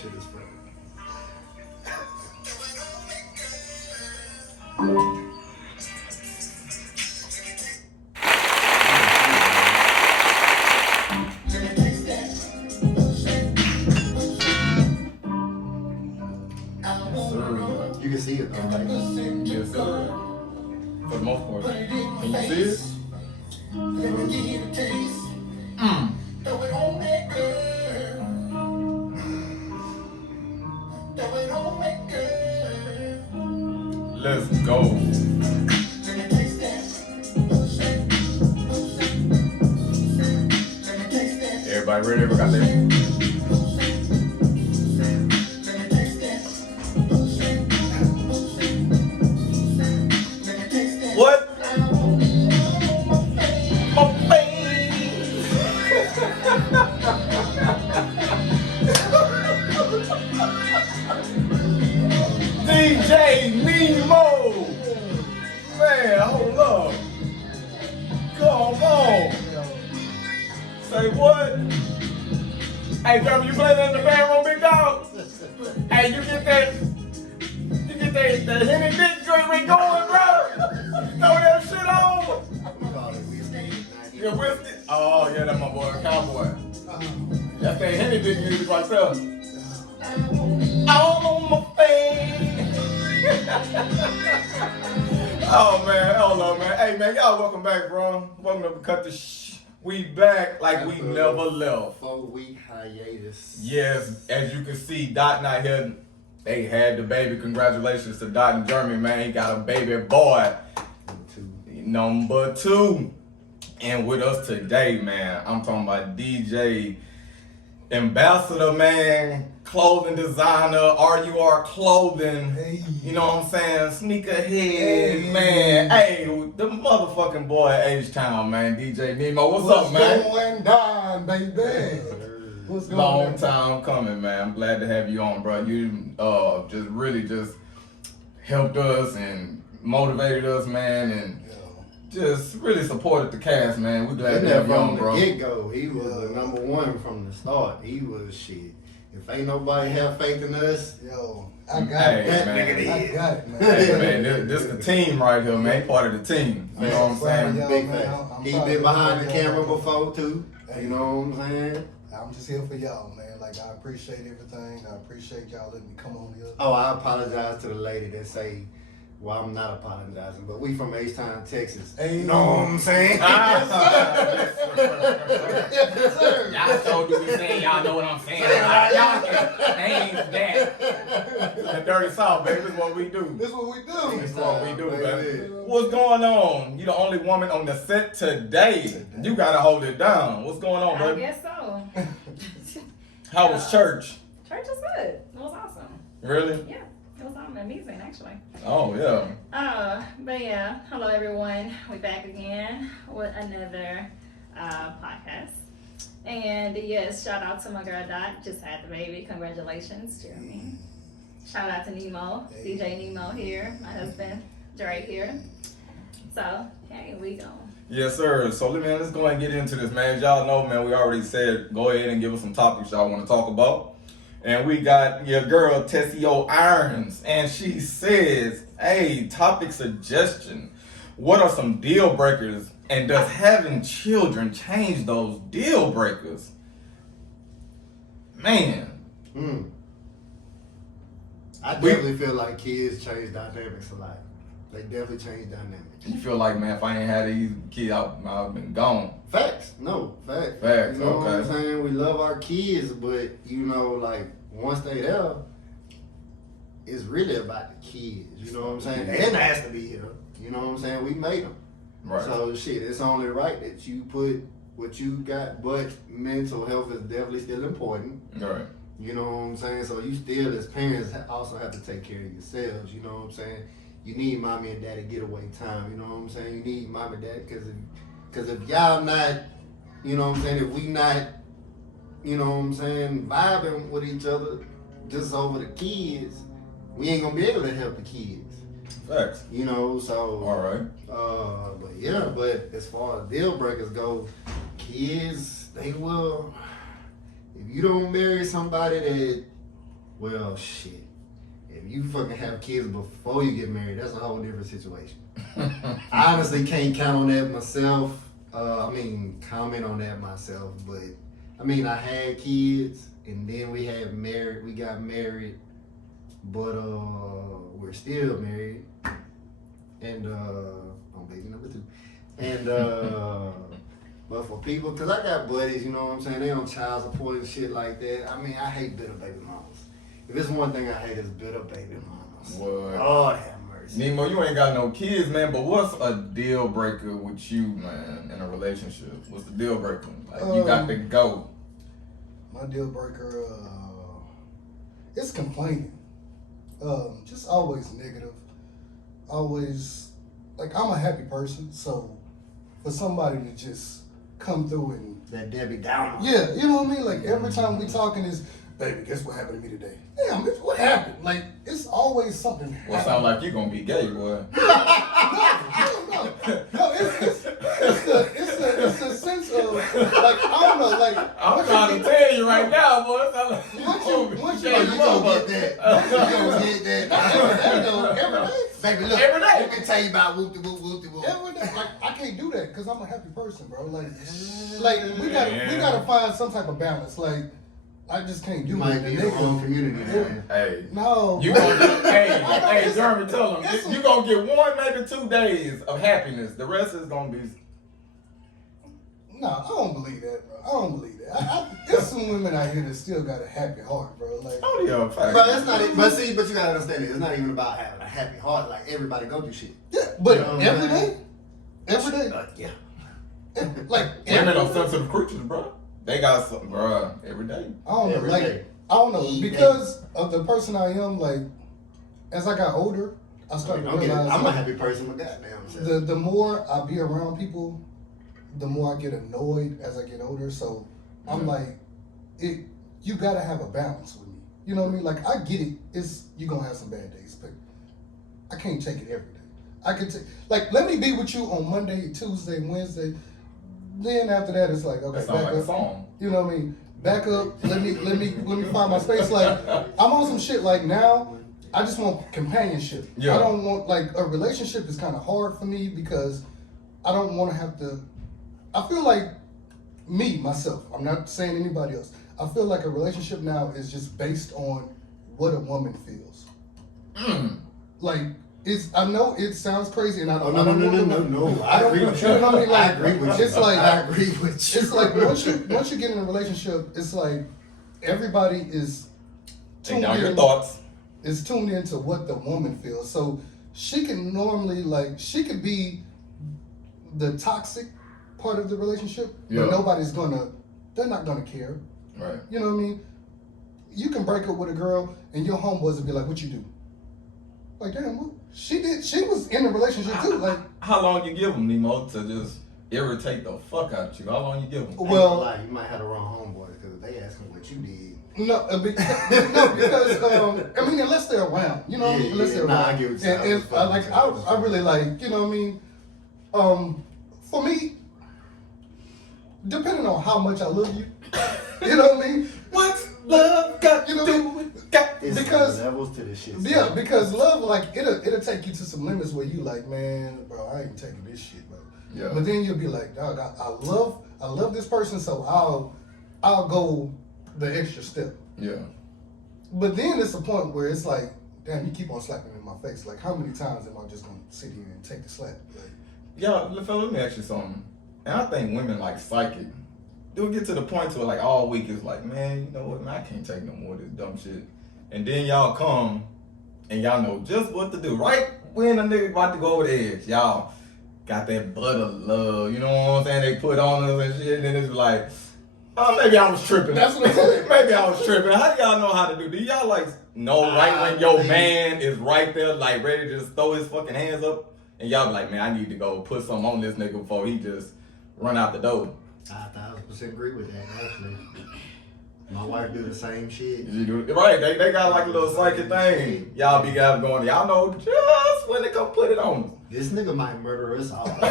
shit is funny. You can see it though, right? Yes, sir. For the most part. Can you see it? Let's go. Everybody ready? We got that. What? DJ NEMO! Man, hold up. Come on. Say what? Hey, Jeremy, you playing in the bedroom, big dog? Hey, you get that Henny Dick drink we going, bro? Throw that shit on. Yeah, whiskey. Oh, yeah, that's my boy, Cowboy. That's that Henny Dick music right there. All on my face. Oh, man, hold on, man. Hey, man, y'all welcome back, bro. Welcome to Cut the We back like we never left. 4-week hiatus. Yes, as you can see, Dot not here. They had the baby. Congratulations to Dot and Jeremy, man. He got a baby boy. Number 2. And with us today, man, I'm talking about DJ Ambassador, man, clothing designer, RUR Clothing, hey. You know what I'm saying, sneakerhead, hey. Man, hey, the motherfucking boy at H-Town, man, DJ NEMO, what's up, man? What's going down, baby? What's going Long on? time coming, man. I'm glad to have you on, bro. You just really helped us and motivated us, man, and just really supported the cast, man. We're glad to have you on, bro. From the get-go, he was the number 1 from the start. He was shit. If ain't nobody have faith in us, I got it. That man. nigga I got it, man. Hey, man, this the team right here, man. Part of the team. You know what I'm saying? Big fact. He been behind the camera before, too. You know what I'm saying? I'm just here for y'all, man. Like, I appreciate everything. I appreciate y'all letting me come on here. Oh, I apologize to the lady that say, well, I'm not apologizing, but we from H-Town, Texas. Hey. You know what I'm saying? Yes, sir. Y'all told you we saying y'all know what I'm saying. Like, y'all can name that. The Dirty South, baby. This is what we do. This is what we do. This is what we do, baby. What's going on? You the only woman on the set today. You gotta hold it down. What's going on, I baby? guess so. How was church? Church was good. It was awesome. Really? Yeah, it was amazing actually. Oh yeah. But yeah, hello everyone. We're back again with another podcast. And yes, shout out to my girl Dot. Just had the baby. Congratulations, Jeremy. Shout out to NEMO, DJ NEMO here, my husband, Dre here. So, here we go. Yes, sir. So, man, let's go ahead and get into this, man. Y'all know, man, we already said go ahead and give us some topics y'all want to talk about. And we got your girl, Tessio Irons, and she says, hey, topic suggestion. What are some deal breakers, and does having children change those deal breakers? Man. I definitely feel like kids change dynamics a lot. They definitely change dynamics. You feel like, man, if I ain't had these kids, I've been gone. Facts. No, facts. Facts, You know okay. what I'm saying? We love our kids, but, you know, like, once they there, it's really about the kids. You know what I'm saying? They didn't ask to be here. You know what I'm saying? We made them. Right. So, shit, it's only right that you put what you got, but mental health is definitely still important. Right. You know what I'm saying? So you still, as parents, also have to take care of yourselves. You know what I'm saying? You need mommy and daddy getaway time. You know what I'm saying? You need mommy and daddy because if y'all not, you know what I'm saying? If we not, you know what I'm saying, vibing with each other just over the kids, we ain't gonna be able to help the kids. Facts. You know, so. All right. But yeah, but as far as deal breakers go, kids, they will. If you don't marry somebody that Well, shit. If you fucking have kids before you get married, that's a whole different situation. I honestly can't count on that myself. Comment on that myself, but I had kids and then we got married, but we're still married, and on baby number 2, and but for people, cause I got buddies, you know what I'm saying, they on child support and shit like that. I hate bitter baby mamas. If it's one thing I hate, is bitter baby mamas. What? Oh, have mercy. Nemo, you ain't got no kids, man, but what's a deal breaker with you, man, in a relationship? What's the deal breaker? Like, you got to go. My deal breaker, it's complaining. Just always negative. Always, like, I'm a happy person, so for somebody to just come through and... That Debbie Downer. Yeah, you know what I mean? Like, every time we talking is, baby, guess what happened to me today? Damn, bitch, what happened? Like, it's always something Well, sound like you gonna be gay, boy. No, it's the sense of, like, I don't know, like... I'm trying to tell you right now, boy. It sound like Once You gonna get that. You gonna get that. every day. Baby, look. Every day. Let me tell you about whoop-de-whoop. Every day. Like, I can't do that because I'm a happy person, bro. Like we gotta find some type of balance. Like, I just can't do You might be in the wrong community, man. Hey. No. You gonna get, hey, It's Jeremy, tell him. it's a- You gonna get 1, maybe 2 days of happiness. The rest is gonna be... No, I don't believe that, bro. I don't believe that. There's some women out here that still got a happy heart, bro. Like, Oh, yeah, fact. But that's not it. But you gotta understand it. It's not even about having a happy heart. Like, everybody go through shit. yeah, but You know what every I'm saying? day, every day, Yeah. like Women every are sensitive creatures, bro. They got something, bro, every day. I don't know, Every like day. I don't know because of the person I am. Like, as I got older, I started to Don't get it. realize I'm a like, happy person, but goddamn self. the more I be around people, the more I get annoyed as I get older. So I'm like, you gotta have a balance with me. You know what I mean? Like, I get it. You're gonna have some bad days, but I can't take it every day. I can take, like, let me be with you on Monday, Tuesday, Wednesday. Then after that, it's like, okay, That sounds back like a up. song. You know what I mean? Back up. Let me find my space. Like, I'm on some shit. Like, now, I just want companionship. Yeah. I don't want, like, a relationship is kind of hard for me because I don't want to have to. I feel like myself. I'm not saying anybody else. I feel like a relationship now is just based on what a woman feels. Like, I know it sounds crazy, and I don't. No. I agree with you. You know what I mean? Like, I agree with you. it's like I agree with you. it's like once you get in a relationship, it's like everybody is Take down your thoughts. is tuned into what the woman feels. So she can normally, like, she could be the toxic part of the relationship, Yeah. but they're not gonna care. Right. You know what I mean? You can break up with a girl and your homeboys will be like, "What you do?" Like, damn, what? She was in a relationship too. Like, How long you give them, Nemo, to just irritate the fuck out of you? How long you give them? well, Like, you might have the wrong homeboys because they asking what you did. no, because I mean, unless they're around, you know what I mean? Unless they're Nah, around. I get what you're saying. And I really like, you know what I mean? For me, depending on how much I love you, you know what I mean? What's love got You know to what I do mean? with got? It's Because- levels to this shit. Yeah, because love, like, it'll take you to some limits where you like, man, bro, I ain't taking this shit, bro. Yeah. But then you'll be like, dog, I love this person, so I'll go the extra step. Yeah. But then it's a point where it's like, damn, you keep on slapping me in my face. Like, how many times am I just gonna sit here and take the slap? Like, Yeah, fella, let me ask you something. And I think women like psychic. They'll get to the point to like all week is like, man, you know what, man, I can't take no more of this dumb shit. And then y'all come and y'all know just what to do. Right when a nigga about to go over the edge, y'all got that butter love, you know what I'm saying? They put on us and shit, and then it's like, oh, maybe I was tripping. That's what I'm saying. Maybe I was tripping. How do y'all know how to do? Do y'all like know right when your man is right there, like ready to just throw his fucking hands up? And y'all be like, man, I need to go put something on this nigga before he just run out the door. I 1,000% agree with that, actually. My wife do the same shit. You do right? They got like a little psychic thing. Y'all be going. Y'all know just when they come put it on. This nigga might murder us all. What's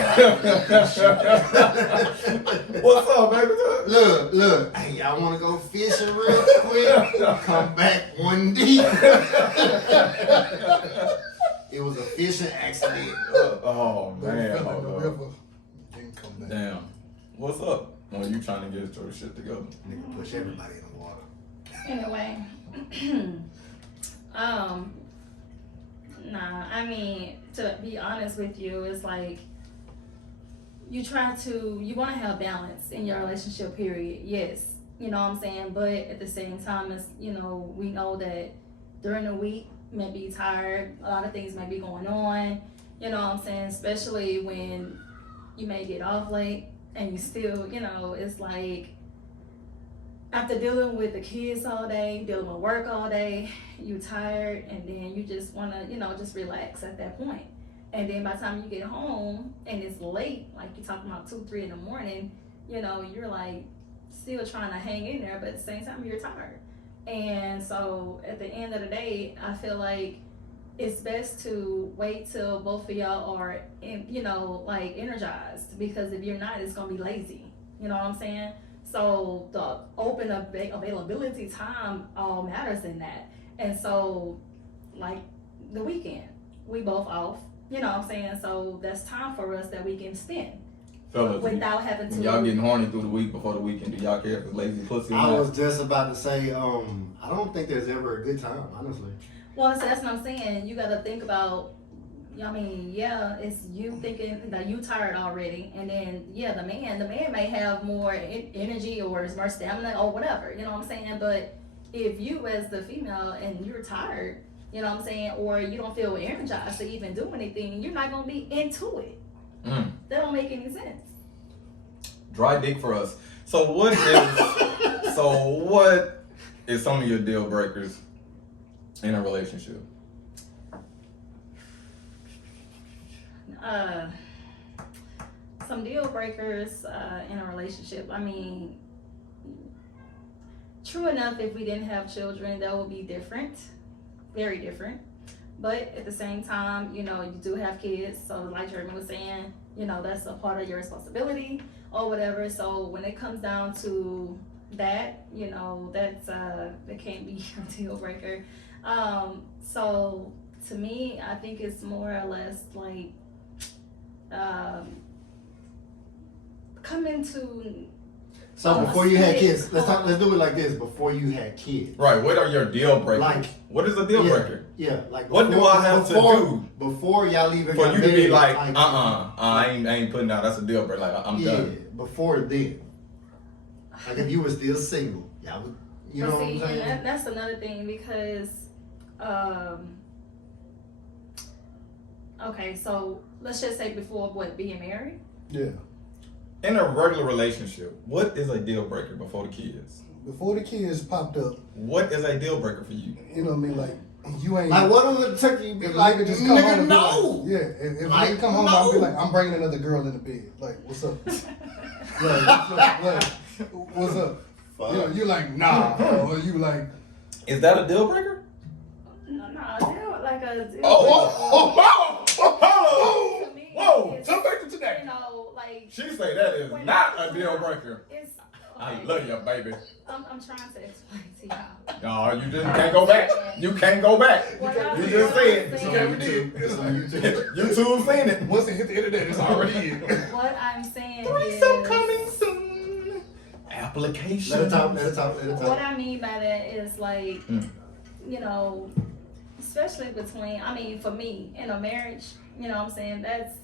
up, baby? Look. Hey, y'all want to go fishing real quick? Come back one deep. It was a fishing accident. Oh man, Fell in hold the up. river. Didn't come back. Damn. What's up? Oh, you trying to get your shit together? Nigga push everybody in the water. Anyway, nah, I mean, to be honest with you, it's like you want to have balance in your relationship, period. Yes, you know what I'm saying? But at the same time, it's, you know, we know that during the week, you may be tired, a lot of things may be going on, you know what I'm saying? Especially when you may get off late and you still, you know, it's like, after dealing with the kids all day, dealing with work all day, you tired, and then you just want to, you know, just relax at that point. And then by the time you get home and it's late, like you're talking about 2, 3 in the morning, you know, you're like still trying to hang in there, but at the same time you're tired. And so at the end of the day, I feel like it's best to wait till both of y'all are, you know, like energized, because if you're not, it's gonna be lazy. You know what I'm saying? So the open availability time all matters in that. And so, like the weekend, we both off. You know what I'm saying? So that's time for us that we can spend Fellas, without having to. y'all getting horny through the week before the weekend. Do y'all care if it's lazy pussy or I not? was just about to say, I don't think there's ever a good time, honestly. Well, so that's what I'm saying. You got to think about. I mean, yeah, it's you thinking that you tired already, and then yeah, the man may have more energy or is more stamina or whatever. You know what I'm saying? But if you as the female and you're tired, you know what I'm saying, or you don't feel energized to even do anything, you're not gonna be into it. That don't make any sense. Dry dick for us. So what is some of your deal breakers in a relationship? Some deal breakers in a relationship. I mean, true enough, if we didn't have children, that would be different, very different. But at the same time, you know, you do have kids, so like Jeremy was saying, you know, that's a part of your responsibility or whatever. So when it comes down to that, you know, that can't be a deal breaker. So to me, I think it's more or less like coming to. So before you had kids, let's do it like this. Before you had kids, Right. What are your deal breakers? Like, what is a deal breaker? Yeah, like What do I have to do before y'all even for got you to be married, like, I ain't putting out. That's a deal breaker. Like I'm done. Before then, like if you were still single, y'all would, you know what I'm saying? And that's another thing because, okay, so let's just say before being married. Yeah. In a regular relationship, what is a deal breaker before the kids? Before the kids popped up, What is a deal breaker for you? you know what I mean? Like, you ain't. Like what on the turkey? Be If a like, nigga just come home nigga, and be no. like, yeah, if Like, nigga come home, no. I'll be like, I'm bringing another girl in the bed. Like, what's up? What's up? Fuck. You know, you like, nah. Or you like, Is that a deal breaker? No, they're like a deal Whoa! to me, Whoa! it's, Come back to today. you know, like She say that is when not I- a deal breaker. It's, I okay. love you, baby. I'm trying to explain to y'all. No, you just can't go back. You can't go back. You just said it's it. on saying- YouTube. It's on YouTube. YouTube seen it. Once it hit the internet, it's already in. What I'm saying Threesome is, coming soon. Application. Let it talk. what I mean by that is like, Mm. you know, especially between, I mean, for me, in a marriage, you know what I'm saying, that's,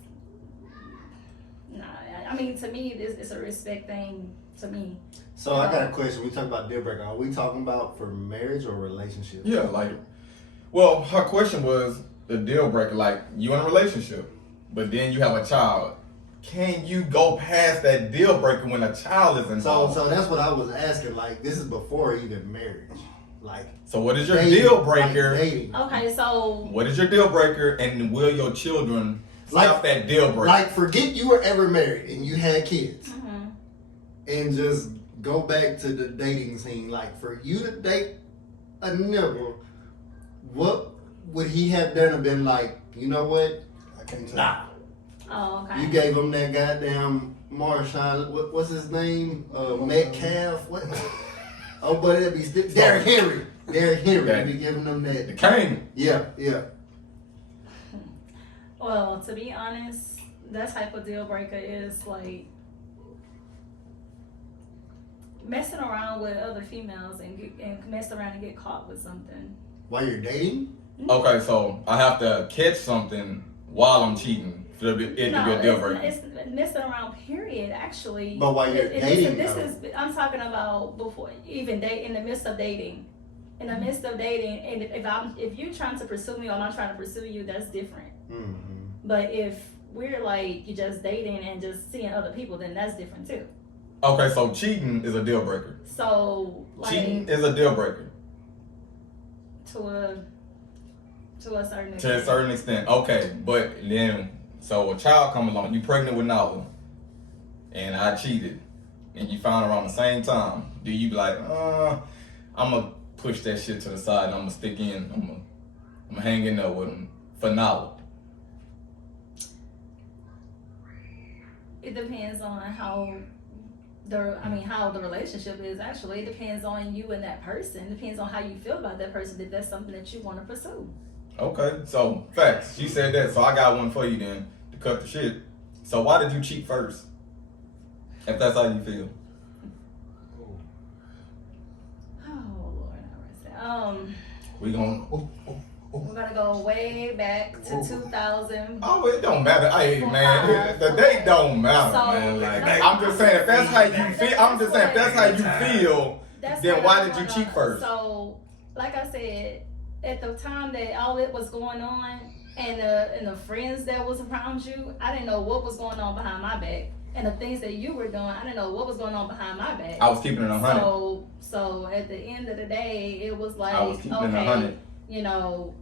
nah, I mean, to me, it's a respect thing to me. So I got a question. We talk about deal breaker. Are we talking about for marriage or relationship? Yeah, like, well, her question was the deal breaker. Like, you in a relationship, but then you have a child. Can you go past that deal breaker when a child is involved? So that's what I was asking. Like, this is before even marriage. Like, So what is your dating, deal breaker? Like dating. Okay, so, What is your deal breaker, and will your children stop that deal breaker? Like, forget you were ever married and you had kids, mhm. and just go back to the dating scene. Like, for you to date a nigga, what would he have done and been like, you know what? Can't tell. Nah. Oh, okay. You gave him that goddamn Marshawn. What's his name? Metcalf. What? Oh, but it'd be Derrick Henry. Derrick Henry. Okay. You be giving them The that. king. Yeah. Well, to be honest, that type of deal breaker is like messing around with other females and mess around and get caught with something. While you're dating? Okay, so I have to catch something while I'm cheating for it to be a deal breaker. It's messing around. Period. Actually. But while you're dating, this though. is I'm talking about before even date in the midst of dating. In the midst of dating, and if you're trying to pursue me or I'm trying to pursue you, that's different. Mm-hmm. But if we're like you're just dating and just seeing other people, then that's different too. Okay, so cheating is a deal breaker. So like Cheating is a deal breaker to a certain to a certain extent. Okay, but then so a child comes along, you pregnant with Nala, and I cheated, and you found her around the same time. Do you be like, I'm gonna push that shit to the side and I'm gonna stick in, I'm gonna hang in there with him for Nala? It depends on how the relationship is. Actually, it depends on you and that person. It depends on how you feel about that person. If that's something that you want to pursue. Okay, so facts. She said that, so I got one for you then to cut the shit. So why did you cheat first? If that's how you feel. Oh Lord, have mercy. We gon' We're gonna go way back to 2000. Oh, it don't matter. Hey, man, the date don't matter, So, man. Like, no, I'm just saying, if that's how you that's- feel, I'm just saying, if that's how you feel, That's then what why I'm did you gonna- cheat first? So, like I said, at the time that all it was going on, and the friends that was around you, I didn't know what was going on behind my back, and the things that you were doing, I didn't know what was going on behind my back. I was keeping it 100. So at the end of the day, it was like, I was keeping it okay, 100. you know,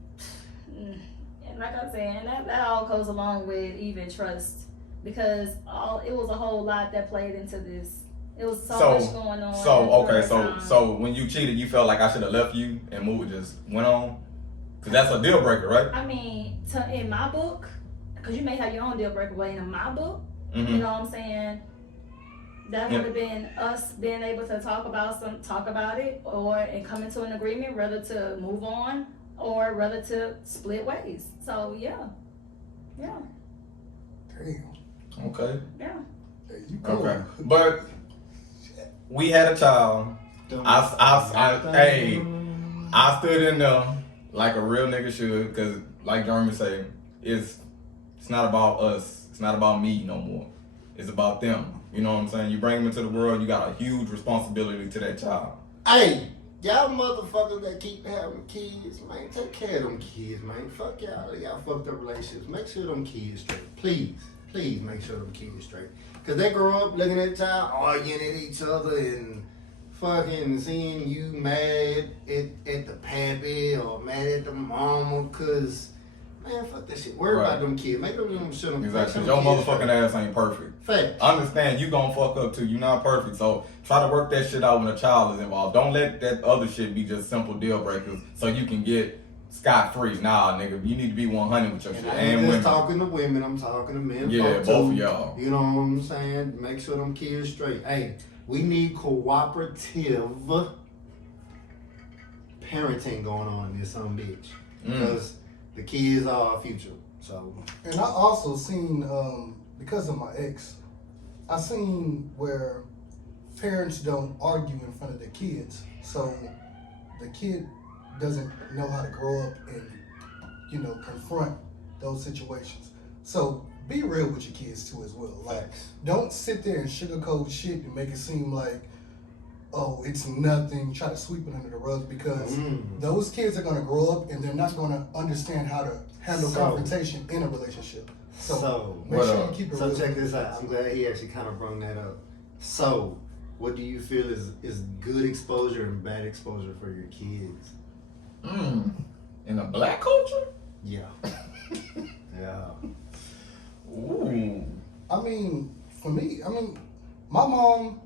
and like I said, and that all goes along with even trust, because it was a whole lot that played into this. It was so much going on. So when you cheated, you felt like I should have left you and moved, just went on? Because that's a deal breaker, right? I mean, in my book, because you may have your own deal breaker, but in my book, Mm-hmm. you know what I'm saying? That would have been us being able to talk about it, and come into an agreement, whether to move on or whether to split ways. So yeah. Damn. Okay. Yeah. There you go. Okay. But we had a child. I stood in there like a real nigga should, because like Jeremy say, it's not about us. It's not about me no more. It's about them. You know what I'm saying? You bring them into the world, you got a huge responsibility to that child. Hey, y'all motherfuckers that keep having kids, man, take care of them kids, man. Fuck y'all fucked up relationships. Make sure them kids straight. Please make sure them kids straight. Cause they grow up looking at the child, arguing at each other and fucking seeing you mad at the pappy or mad at the mama, cause man, fuck that shit. Worry about them kids. Make them show them. Exactly. Your motherfucking ass ain't perfect. Fact. Understand you gonna fuck up too. You're not perfect. So try to work that shit out when a child is involved. Don't let that other shit be just simple deal breakers so you can get scot free. Nah, nigga, you need to be 100 with your shit. And I And ain't women. just talking to women, I'm talking to men. Yeah, folk, both too. of y'all. You know what I'm saying? Make sure them kids straight. Hey, we need cooperative parenting going on in this some bitch. Because the kids are our future. So. And I also seen, because of my ex, I seen where parents don't argue in front of their kids. So the kid doesn't know how to grow up and, confront those situations. So be real with your kids too as well. Like, don't sit there and sugarcoat shit and make it seem like, oh, it's nothing, try to sweep it under the rug, because those kids are gonna grow up and they're not gonna understand how to handle confrontation in a relationship. So make sure you keep it real. So check this out. I'm glad he actually kind of brought that up. So, what do you feel is good exposure and bad exposure for your kids? In a black culture? Yeah. Yeah. Ooh. I mean, for me, my mom,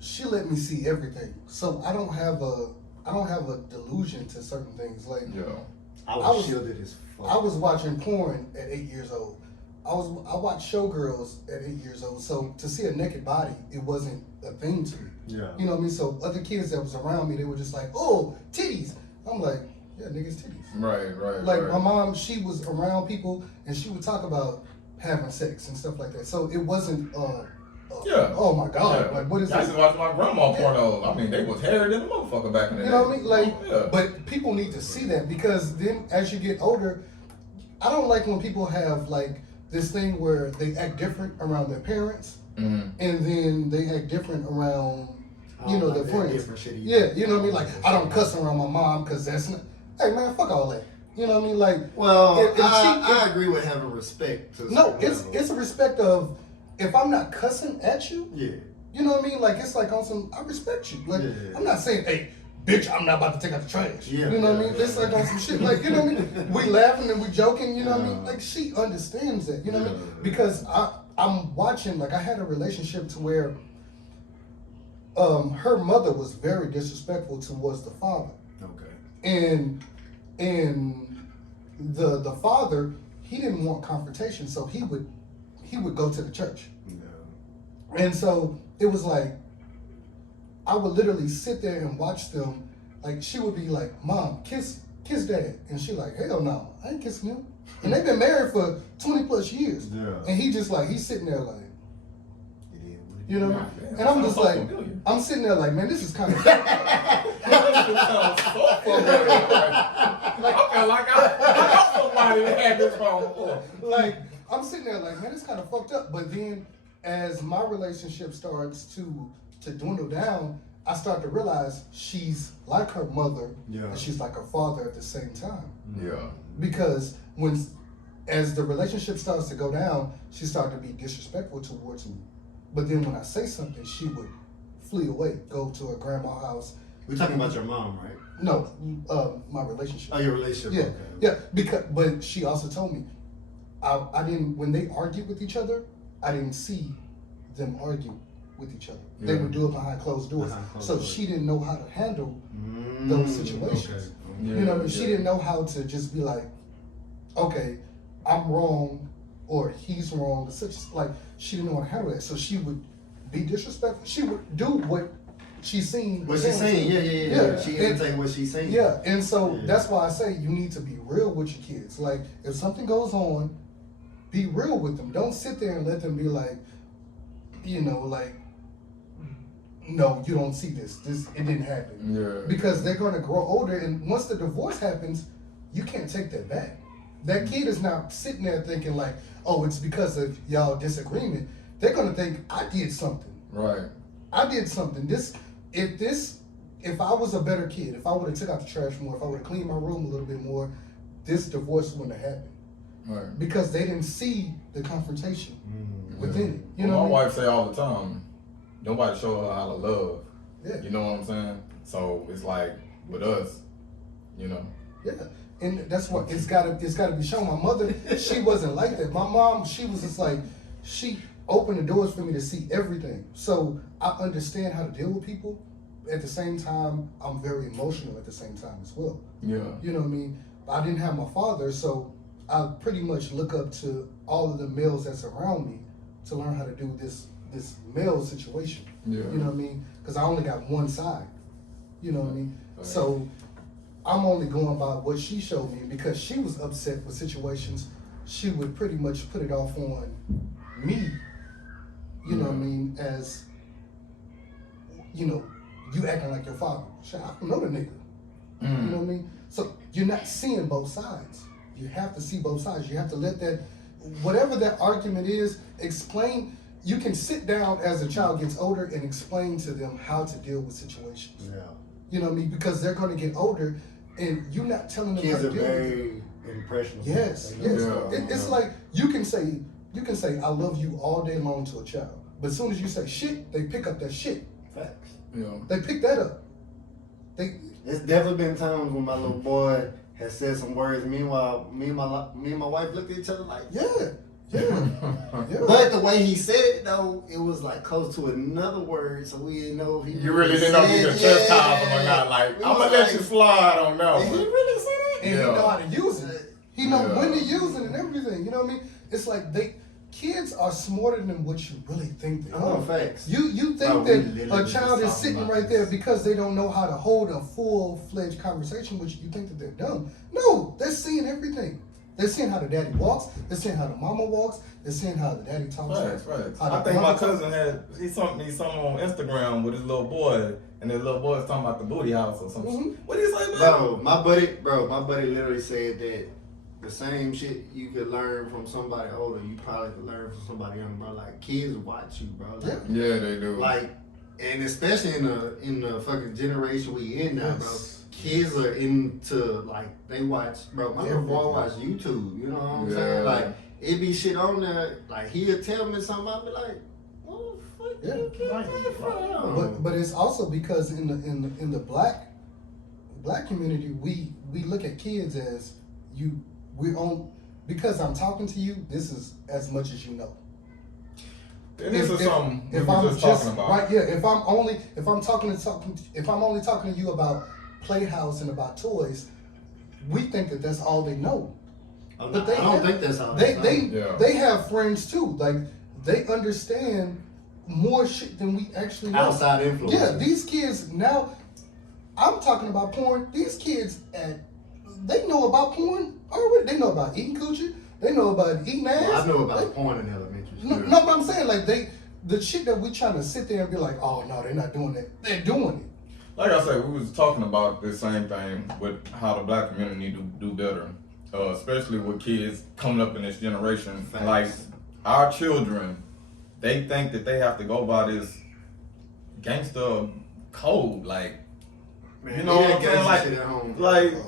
she let me see everything. So I don't have a delusion to certain things. Like, Yeah. I was shielded as fuck. I was watching porn at 8 years old. I watched showgirls at 8 years old. So to see a naked body, it wasn't a thing to me. Yeah. You know what I mean? So other kids that was around me, they were just like, "Oh, titties." I'm like, "Yeah, niggas titties." Right. Like my mom, she was around people and she would talk about having sex and stuff like that. So it wasn't Yeah. oh my God, Yeah. like what is I this? used to watch my grandma pornos. I mean, they was hairy than a motherfucker back in the day. You know what I mean? Like, yeah. but people need to see that because then as you get older, I don't like when people have like this thing where they act different around their parents Mm-hmm. and then they act different around, you know, their friends. Different shit either. Yeah, you know what I mean? Like, I don't cuss around my mom because that's not, hey man, fuck all that. You know what I mean? Like, Well, if I agree with having respect. To no, certain it's levels. a respect of if I'm not cussing at you, Yeah. you know what I mean? Like, it's like on some, I respect you. Like, Yeah. I'm not saying, hey, bitch, I'm not about to take out the trash. Yeah, You know what I yeah, mean? It's like on some shit. Like, you know what I mean? We laughing and we joking, you know what I mean? Like, she understands that, you know what I mean? Because I'm watching, like, I had a relationship to where her mother was very disrespectful towards the father. Okay. And the father, he didn't want confrontation, so he would go to the church. No. And so it was like, I would literally sit there and watch them. Like, she would be like, "Mom, kiss dad." And she like, "Hell no, I ain't kissing him." And they've been married for 20 plus years. Yeah. And he just like, he's sitting there like, It is what it you know? Yeah, And I'm just sounds like, so familiar. I'm sitting there like, man, this is kind of, Like, I felt like I know somebody that had this phone before. like, I'm sitting there like, man, it's kind of fucked up. But then as my relationship starts to dwindle down, I start to realize she's like her mother Yeah. and she's like her father at the same time. Yeah. Because as the relationship starts to go down, she started to be disrespectful towards me. But then when I say something, she would flee away, go to her grandma's house. We're talking about your mom, right? No, my relationship. Oh, your relationship. Yeah, Okay. yeah. But she also told me, I didn't. When they argued with each other, I didn't see them argue with each other. They Yeah. would do it behind closed doors. Behind closed So doors. she didn't know how to handle those situations. Okay. Yeah. You know what I mean? She didn't know how to just be like, okay, I'm wrong, or he's wrong. Such like she didn't know how to handle that. So she would be disrespectful. She would do what she's seen. What she's saying, yeah. She And- imitate what she's saying. Yeah, and so Yeah. that's why I say you need to be real with your kids. Like, if something goes on, be real with them. Don't sit there and let them be like, you know, like, no, you don't see this. It didn't happen. Yeah. Because they're going to grow older, and once the divorce happens, you can't take that back. That kid is not sitting there thinking like, oh, it's because of y'all disagreement. They're going to think, I did something. Right. I did something. If I was a better kid, if I would have took out the trash more, if I would have cleaned my room a little bit more, this divorce wouldn't have happened. Right. Because they didn't see the confrontation within it. You Well, know my what I mean? wife say all the time, nobody show her how to love. Yeah. You know what I'm saying? So it's like with us, you know. Yeah. And that's what it's gotta be shown. My mother, she wasn't like that. My mom, she was just like, she opened the doors for me to see everything. So I understand how to deal with people. At the same time, I'm very emotional at the same time as well. Yeah. You know what I mean? I didn't have my father, so I pretty much look up to all of the males that's around me to learn how to do this male situation. Yeah. You know what I mean? Because I only got one side. You know what I mean? Right. So I'm only going by what she showed me. Because she was upset with situations, she would pretty much put it off on me. You know what I mean? As, you know, you acting like your father. Shit, I don't know the nigga. You know what I mean? So you're not seeing both sides. You have to see both sides. You have to let that, whatever that argument is, explain. You can sit down as a child gets older and explain to them how to deal with situations. Yeah. You know what I mean? Because they're going to get older and you're not telling them Kids how to are deal with it. very impressionable. Yes, They know yes. what's going It's on. like you can say I love you all day long to a child. But as soon as you say shit, they pick up that shit. Facts. You know. They pick that up. It's definitely been times when my little boy has said some words. Meanwhile, me and my wife looked at each other like, Yeah. Yeah. But the way he said it though, it was like close to another word, so we didn't know if he You really didn't know if you could chastise him or not. Like, We I'm was gonna let like, you slide on that Did he one. really say that? and he know how to use it. He know Yeah. when to use it and everything. You know what I mean? It's like kids are smarter than what you really think they are. Facts. You think Bro, we that literally a just child is talking sitting about right this. there because they don't know how to hold a full-fledged conversation with you. You think that they're dumb. No, they're seeing everything. They're seeing how the daddy walks. They're seeing how the mama walks. They're seeing how the daddy talks. Right. How the I think my mama cousin he sent me something on Instagram with his little boy, and his little boy was talking about the booty house or something. Mhm. What do you say, bro? My buddy literally said that the same shit you could learn from somebody older, you probably could learn from somebody younger, bro. Like kids watch you, bro. Like, Yeah, they do. like, and especially in the fucking generation we in now, bro. Kids are into like they watch, bro. My little boy watch YouTube. You know what I'm saying? Like it be shit on there. Like he'll tell me something, I'll be like, "What the fuck you get that from?" But it's also because in the black community we look at kids as because I'm talking to you, this is as much as you know. And this is something we if were I'm just talking about. right, yeah. If I'm only talking to you about Playhouse and about toys, we think that that's all they know. I But don't think that's how they have friends too. Like they understand more shit than we actually know. outside influence. Yeah, these kids now. I'm talking about porn. These kids they know about porn already. They know about eating coochie. They know about eating ass. Well, I know about porn in elementary school. No, but I'm saying like the shit that we trying to sit there and be like, oh no, they're not doing that. They're doing it. Like I said, we was talking about the same thing with how the black community need to do better, especially with kids coming up in this generation. Facts. Like our children, they think that they have to go by this gangster code. Like, Man, you know they what I'm got saying? that shit at home.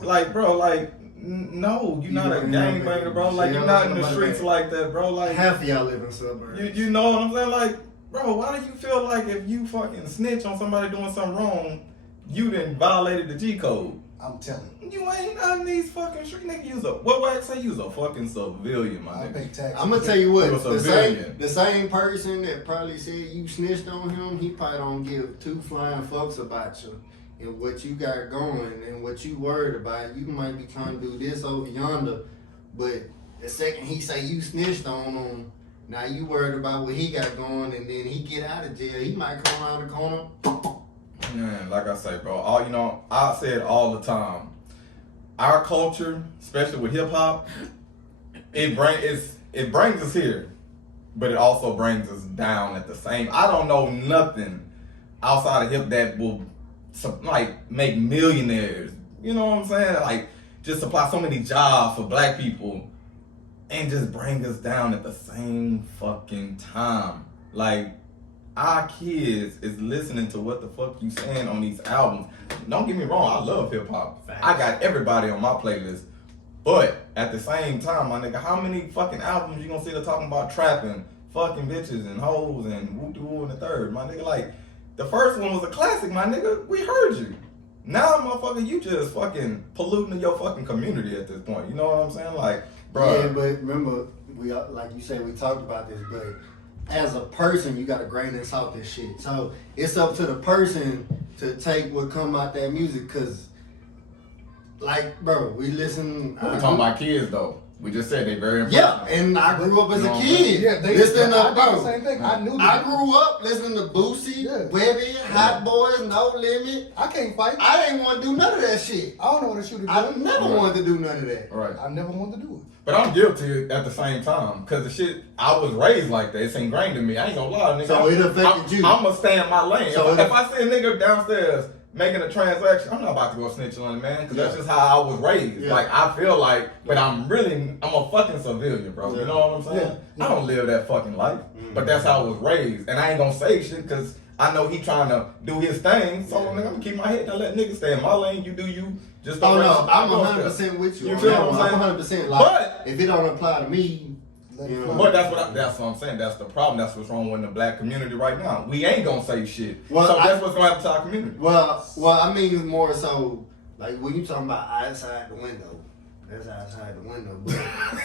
Like, bro, like, no, you're not a gangbanger, bro. Like, you're not in the streets like that, bro. Like, half of y'all live in suburbs. you know what I'm saying? Like, bro, why do you feel like if you fucking snitch on somebody doing something wrong, you done violated the G code? I'm telling you. You ain't on these fucking street nigga. What I say? You's a fucking civilian, my I pay nigga. taxes. I'm gonna tell you what, You're a civilian. the same person that probably said you snitched on him, he probably don't give two flying fucks about you and what you got going and what you worried about. You might be trying to do this over yonder, but the second he say you snitched on him, now you worried about what he got going, and then he get out of jail, he might come around the corner. Man, like I say, bro, I say it all the time. Our culture, especially with hip hop, it brings us here, but it also brings us down at the same. I don't know nothing outside of hip that will like make millionaires. You know what I'm saying? Like just supply so many jobs for black people and just bring us down at the same fucking time. Like our kids is listening to what the fuck you saying on these albums. Don't get me wrong, I love hip hop. I got everybody on my playlist. But at the same time, my nigga, how many fucking albums you gonna see that talking about trapping, fucking bitches and hoes and woo-doo and the third? My nigga, like, the first one was a classic, my nigga. We heard you. Now, motherfucker, you just fucking polluting your fucking community at this point. You know what I'm saying? Like, bro. Yeah, but remember, like you said, we talked about this, but as a person, you gotta grain and salt this shit. So it's up to the person to take what come out that music, cause like, bro, we listen. We're talking about kids though. We just said they very important. Yeah, and I grew up as a kid. Yeah, listening to I did the bro. same thing. I knew I that. grew up listening to Boosie, Yeah. Webby, Hot Boys, No Limit. I can't fight. I didn't want to do none of that shit. I don't know what a shooter I do. never wanted to do none of that. Right. I never wanted to do it. But I'm guilty at the same time, because the shit, I was raised like that. It's ingrained in me. I ain't gonna lie, nigga. So it affected you. I'm gonna stay in my lane. So if I see a nigga downstairs making a transaction, I'm not about to go snitch on him, man, because that's just how I was raised. Yeah. Like, I feel like, but I'm a fucking civilian, bro. Yeah. You know what I'm saying? Yeah. I don't live that fucking life, but that's how I was raised. And I ain't gonna say shit, because I know he trying to do his thing, so nigga, I'm gonna keep my head and let niggas stay in my lane. You do you. Just Oh don't no, run I'm your 100% with you. You on feel that what one. I'm I'm saying? 100%. Like, if it don't apply to me, Let you it know. fly. But that's what I'm saying. That's the problem. That's what's wrong with the black community right now. We ain't gonna say shit. Well, so that's what's gonna happen to our community. Well, I mean more so like when you talking about outside the window, that's outside the window.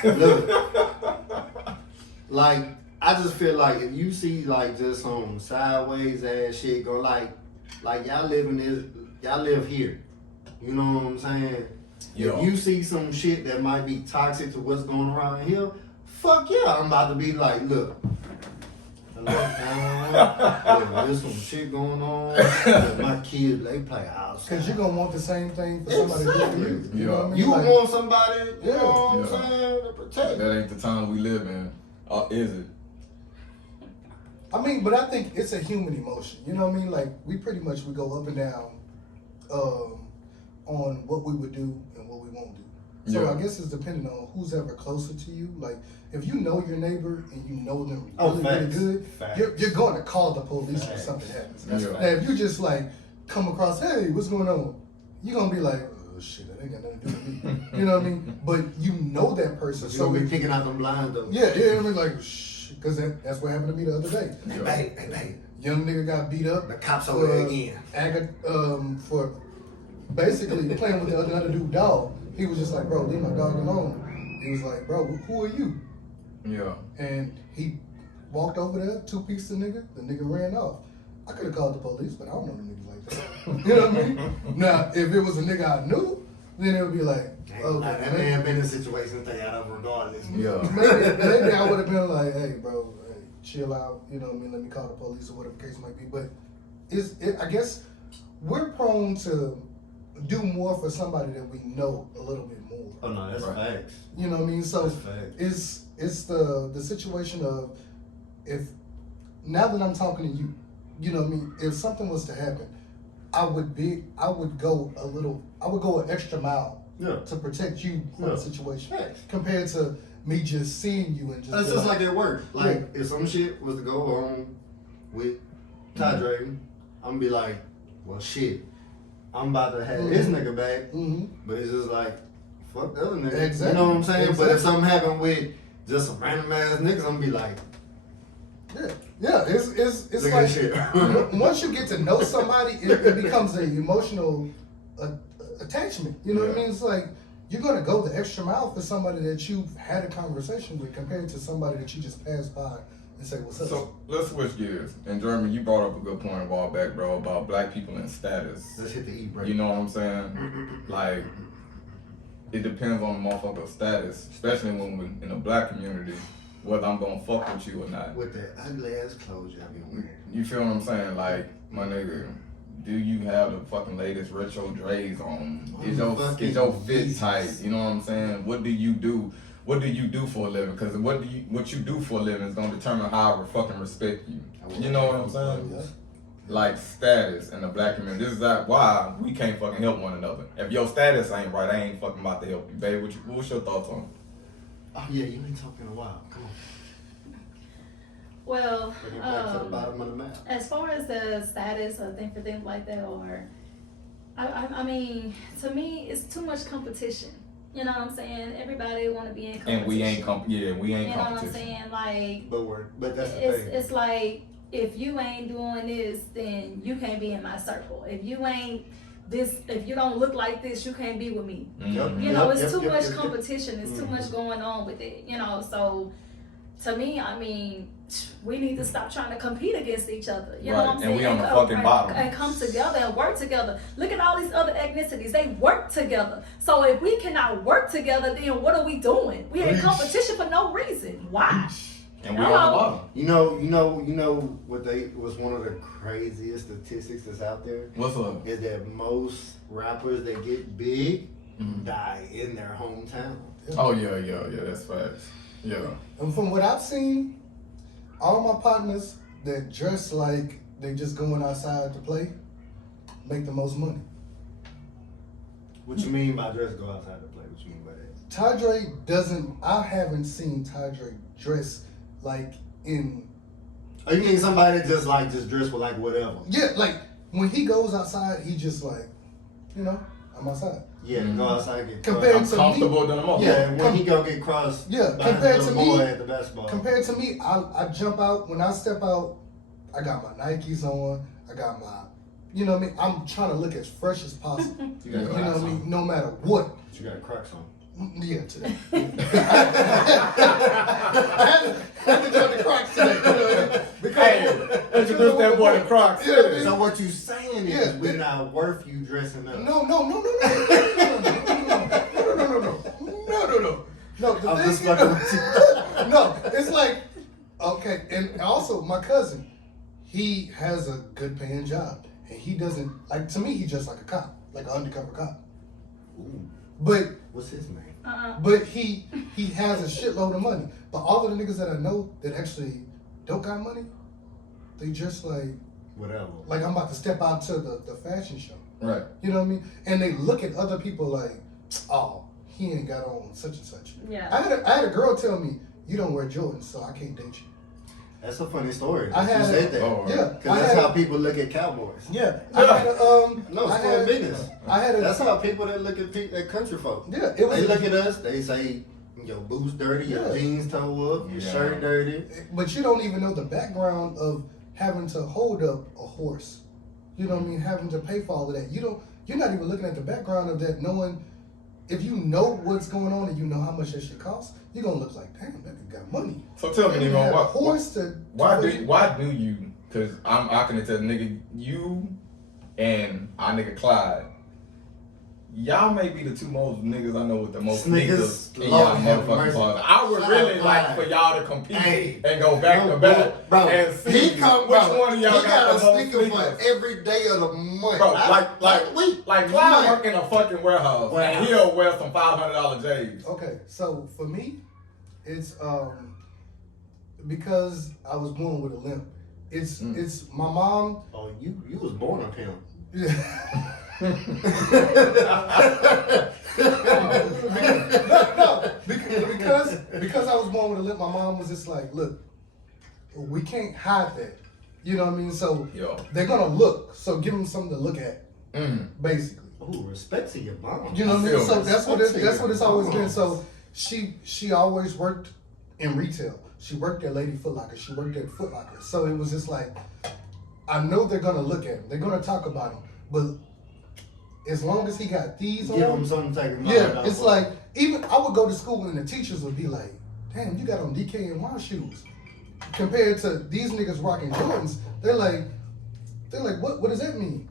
But look, like I just feel like if you see like just some sideways ass shit go like y'all live here, you know what I'm saying? Yeah. If you see some shit that might be toxic to what's going around here, fuck yeah, I'm about to be like, look. Look, there's some shit going on. Look, my kids, they play outside. Because you're going to want the same thing for somebody to do for you. You know what I mean? You Like, want somebody, you know what I'm Yeah. saying, to protect you. That ain't the time we live in. Is it? I mean, but I think it's a human emotion. You know what I mean? Like, we go up and down on what we would do and what we won't do. So Yeah. I guess it's depending on who's ever closer to you. Like, if you know your neighbor and you know them really Facts. good, Facts. you're going to call the police if Facts. something happens. That's Yeah. Now, if you just like come across, hey, what's going on? You're going to be like, oh shit, that ain't got nothing to do with me. You know what I mean? But you know that person. But you So gonna be if- picking out them blinds though. yeah, I mean, like, shh, because that's what happened to me the other day. Hey, babe. Young nigga got beat up. The cops over there again. For basically playing with the other dude's dog. He was just like, bro, leave my dog alone. He was like, bro, who are you? Yeah. And he walked over there, two-piece the nigga. The nigga ran off. I could have called the police, but I don't know the niggas like that. You know what I mean? Now, if it was a nigga I knew, then it would be like, okay, That man been in situations they out of regardless. Yeah. maybe I would have been like, hey, bro, hey, chill out. You know what I mean? Let me call the police or whatever the case might be. But I guess we're prone to do more for somebody that we know a little bit more. Oh no, that's Right. facts. You know what I mean? So That's facts. it's the situation of, if now that I'm talking to you, you know what I mean, if something was to happen, I would go an extra mile Yeah. to protect you from Yeah. the situation Facts. compared to me just seeing you and just That's be just like at work. Like Yeah. if some shit was to go on with Ty Drayton, I'm gonna be like, well shit, I'm about to have this nigga back, Mhm. but it's just like, fuck the other nigga. Exactly. You know what I'm saying? But Exactly. if something happened with just some random ass niggas, I'm gonna be like, Yeah, it's look like at shit. once you get to know somebody, it becomes an emotional attachment. You know what I mean? It's like you're gonna go the extra mile for somebody that you've had a conversation with compared to somebody that you just pass by and say, "What's up?" So let's switch gears. And Jeremy, you brought up a good point a while back, bro, about black people and status. Let's hit the E break. You know what I'm saying? Like, it depends on the motherfucker's status, especially when we're in the black community, whether I'm gonna fuck with you or not. With that ugly ass clothes y'all be wearing. You feel what I'm saying? Like, my nigga, do you have the fucking latest retro Dre's on? Is your fit tight? You know what I'm saying? What do you do? What do you do for a living? Because what you do for a living is gonna determine how I fucking respect you. You know what I'm saying? Yeah. Like status in the black community. This is like why we can't fucking help one another. If your status ain't right, I ain't fucking about to help you, babe. What's your thoughts on it? Oh yeah, you ain't talking in a while. Come on. Well, Bring it back to the bottom of the map. as far as the status or things like that, or I mean, to me, it's too much competition. You know what I'm saying? Everybody want to be in competition. And we ain't You know what I'm competition. saying? Like, But that's the thing. it's like, if you ain't doing this, then you can't be in my circle. If you ain't this, if you don't look like this, you can't be with me. Mhm. You know, it's Yep, too yep, much yep, yep. competition. It's too much going on with it. You know, so to me, I mean, we need to stop trying to compete against each other. You know Right, what I'm and saying? we on the fucking bottom. And come together and work together. Look at all these other ethnicities. They work together. So if we cannot work together, then what are we doing? We in competition for no reason. Why? And we on the bottom. You know what was one of the craziest statistics that's out there What's up? is that most rappers that get big die in their hometown. Oh yeah, that's facts. Yeah. And from what I've seen, all my partners that dress like they just going outside to play make the most money. What you mean by dress go outside to play? What you mean by that? Tydre doesn't. I haven't seen Tydre dress like in. Oh, you mean somebody that just dress with like whatever? Yeah, like when he goes outside, he just like, you know, I'm outside. Yeah, go outside and get Compared I'm to comfortable than a motherfucker. Yeah, when he go get crossed. Yeah, by compared his to little me- boy at the basketball. Compared to me, I jump out. When I step out, I got my Nikes on. I got my, you know what I mean? I'm trying to look as fresh as possible. You got You know Crocs what I on. mean? No matter what. You got Crocs on. Yeah, today. I had to join the Crocs today. You know what I mean? Because Introduce that boy to Crocs. Yeah, man. So what you saying is Yeah, we're not worth you dressing up. No. the I'm thing just is, fucking with you. no, it's like, okay, and also my cousin, he has a good paying job, and he doesn't, like, to me, he's just like a cop, like an undercover cop. Ooh, But what's his name? but he has a shitload of money. But all of the niggas that I know that actually don't got money, they just Whatever. like I'm about to step out to the fashion show. Right. You know what I mean? And they look at other people like, oh, he ain't got on such and such. Yeah. I had a girl tell me, you don't wear Jordans, so I can't date you. That's a funny story. I You had said that. Oh, Yeah. Because that's how people look at cowboys. Yeah. I had a, No, it's I for had, business. I had a, That's how people that look at country folk. yeah, it was They look at us, they say, your boots dirty, your Yeah. jeans toe up, your Yeah. shirt dirty. but you don't even know the background of having to hold up a horse. You know what I mean? Having to pay for all of that. You're not even looking at the background of that, knowing if you know what's going on and you know how much that shit costs, you're gonna look like, damn, that nigga got money. So tell me, You Nemo, have a what, horse to why do you? Because I can tell nigga, you and our nigga Clyde, y'all may be the two most niggas I know with the most Niggas, niggas in Lord y'all have motherfucking mercy. closet. I would Shout really out like Clyde. for y'all to compete Hey, and go back to back bro, and see he come, which bro, one of y'all he got a the most sneaker for sneakers. every day of the month. Bro, like week. Clyde month. work in a fucking warehouse and he'll wear some $500 J's. Okay, so for me, it's because I was born with a limp. It's my mom. Oh, you was born a pimp. No, because I was born with a limp, my mom was just like, look, we can't hide that. You know what I mean? So Yo. they're gonna look. So give them something to look at, basically. Ooh, respect to your mom. You know what I mean? feel So it. that's what it's always been. So she always worked in retail. She worked at Lady Foot Locker. She worked at Foot Locker. So it was just like, I know they're gonna look at him. They're gonna talk about him. But as long as he got these Give on, him something to take him yeah, it's like, even I would go to school and the teachers would be like, damn, you got on DKNY shoes. Compared to these niggas rocking Jordans, they're like, what does that mean?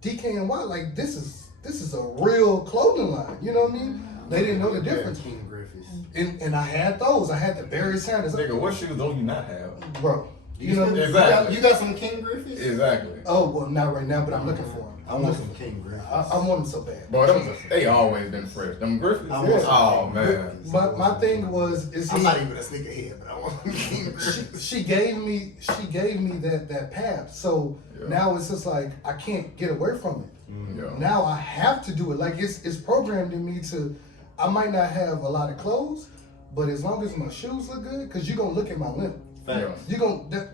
DKNY, like this is a real clothing line. You know what I mean? They didn't know the difference. King Griffiths. And I had those. I had the Barry Sanders. Nigga, what shoes don't you not have? Bro, you know what I mean? Exactly. You got some King Griffiths? Exactly. Oh, well, not right now, but I'm looking for them. I want some King Griffiths. I want them so bad. Boy, they always been fresh. Them Griffiths. I want some Oh King man. Griffiths. But my thing was, it's I'm just, not even a sneakerhead, but I want some King Griffiths. she gave me that path. So Yeah. now it's just like I can't get away from it. Yeah. Now I have to do it. Like it's programmed in me to. I might not have a lot of clothes, but as long as my shoes look good, because you're gonna look at my limp. Facts. You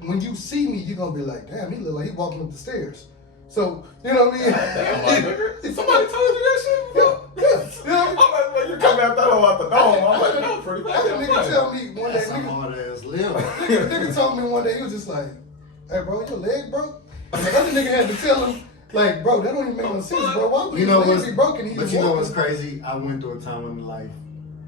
when you see me, you're gonna be like, damn, he look like he walking up the stairs. So you know what I mean? Damn, like, nigga, somebody told you that shit before? Yeah. I'm like, when you come out that hole out the dome, I'm like, that was pretty I had a fucking nigga funny. tell me one day, That's some nigga, hard ass lip. nigga told me one day, he was just like, hey bro, your leg broke? And the other nigga had to tell him, like, bro, that don't even make no sense, bro. Why would You your know leg what's be broken? He But was you know walking. what's crazy? I went through a time in life.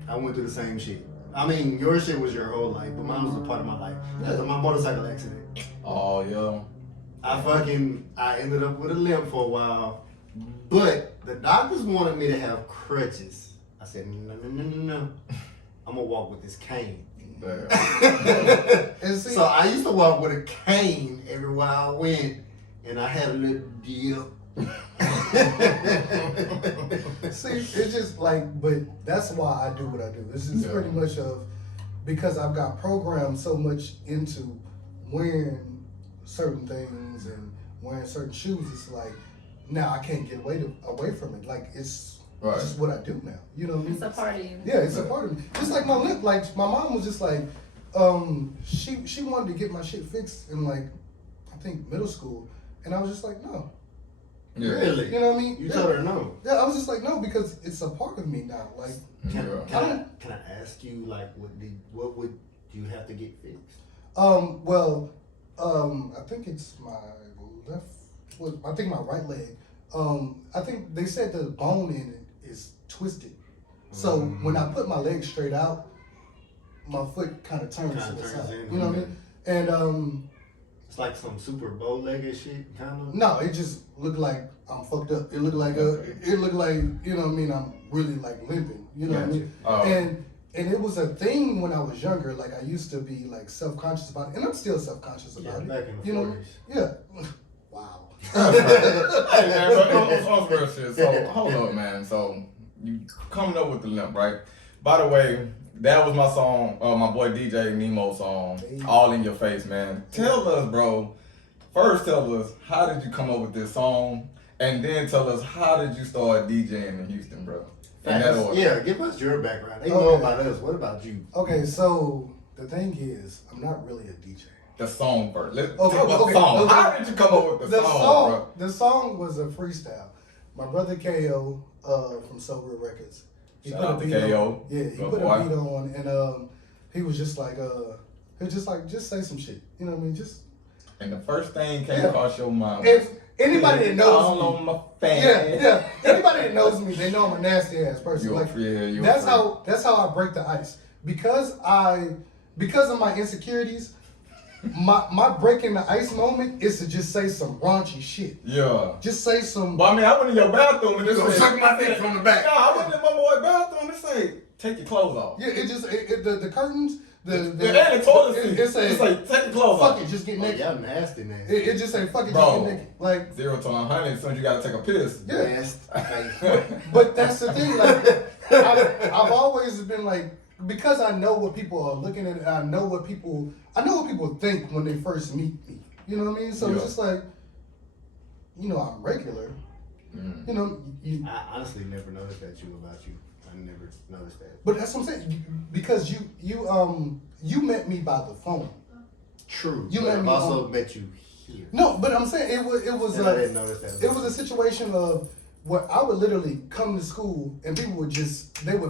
I went through the same shit. I mean, your shit was your whole life, but mine was a part of my life. After my motorcycle accident, Oh, yo. I ended up with a limp for a while, but the doctors wanted me to have crutches. I said, no. I'm gonna walk with this cane. Damn. And see, So I used to walk with a cane everywhere I went, and I had a little deal. see, it's just like, but that's why I do what I do. This is pretty much because I've got programmed so much into wearing certain things and wearing certain shoes. It's like now I can't get away from it. Like it's just what I do now. You know what I mean? It's a part of you. Yeah, it's a part of me. Just like my lip. Like my mom was just like, she wanted to get my shit fixed in like I think middle school, and I was just like, no. Yeah. Really? You know what I mean? You told her no. Yeah, I was just like, no, because it's a part of me now. Like, Can Yeah. I ask you, like, what would you have to get fixed? I think it's my left. Well, I think my right leg. I think they said the bone in it is twisted. So when I put my leg straight out, my foot kind of turns to the Turns side. in, You know what I mean? And It's like some Super Bowl legged shit, kind of. no, it just looked like I'm fucked up. It looked like you know what I mean. I'm really like limping. You know what I mean? Oh. And it was a thing when I was younger. Like I used to be like self-conscious about it, and I'm still self-conscious about it. Back in the You know? 40s. Yeah. Wow. Hey man, but on real shit. So hold up, man. So you coming up with the limp, right? By the way, that was my song, my boy DJ NEMO song, All in Your Face, man. Tell us, bro. First, tell us how did you come up with this song, and then tell us how did you start DJing in Houston, bro? In that order. Yeah, give us your background. They know about us. What about you? Okay, so the thing is, I'm not really a DJ. The song first. Let's Okay, talk about okay, the song. okay. How did you come up with the song, bro? The song was a freestyle. My brother KO from Sober Records. He Shout put out a to beat KO. on. Yeah, he Good put boy. a beat on, and he was just like, just say some shit. You know what I mean? Just And the first thing came Yeah. across your mind. if anybody that knows All me, on my fan. yeah. Anybody that knows me, they know I'm a nasty ass person. You a Like freak, you a that's freak. that's how I break the ice because of my insecurities. My breaking the ice moment is to just say some raunchy shit. Yeah. Just say some. But I mean, I went in your bathroom and this gonna was suck my dick from the back. No, I went in my boy bathroom and say, take your clothes off. Yeah, it just the curtains, the And the toilet seat. It say It's like, take your clothes fuck off. it, just get Oh, naked. y'all nasty, man. It just say fuck it, just Bro. get naked. Like, 0 to 100 as soon as you gotta take a piss. yeah. Nasty. But that's the thing. Like, I've always been like, because I know what people are looking at. I know what people think when they first meet me. You know what I mean? So Yeah. it's just like, I'm regular. Mm. You know, I honestly never noticed that about you. I never noticed that. but that's what I'm saying. Because you met me by the phone. True. You but let I've me also on- met you here. No, but I'm saying it was And I didn't notice that. it was a situation of where I would literally come to school and people would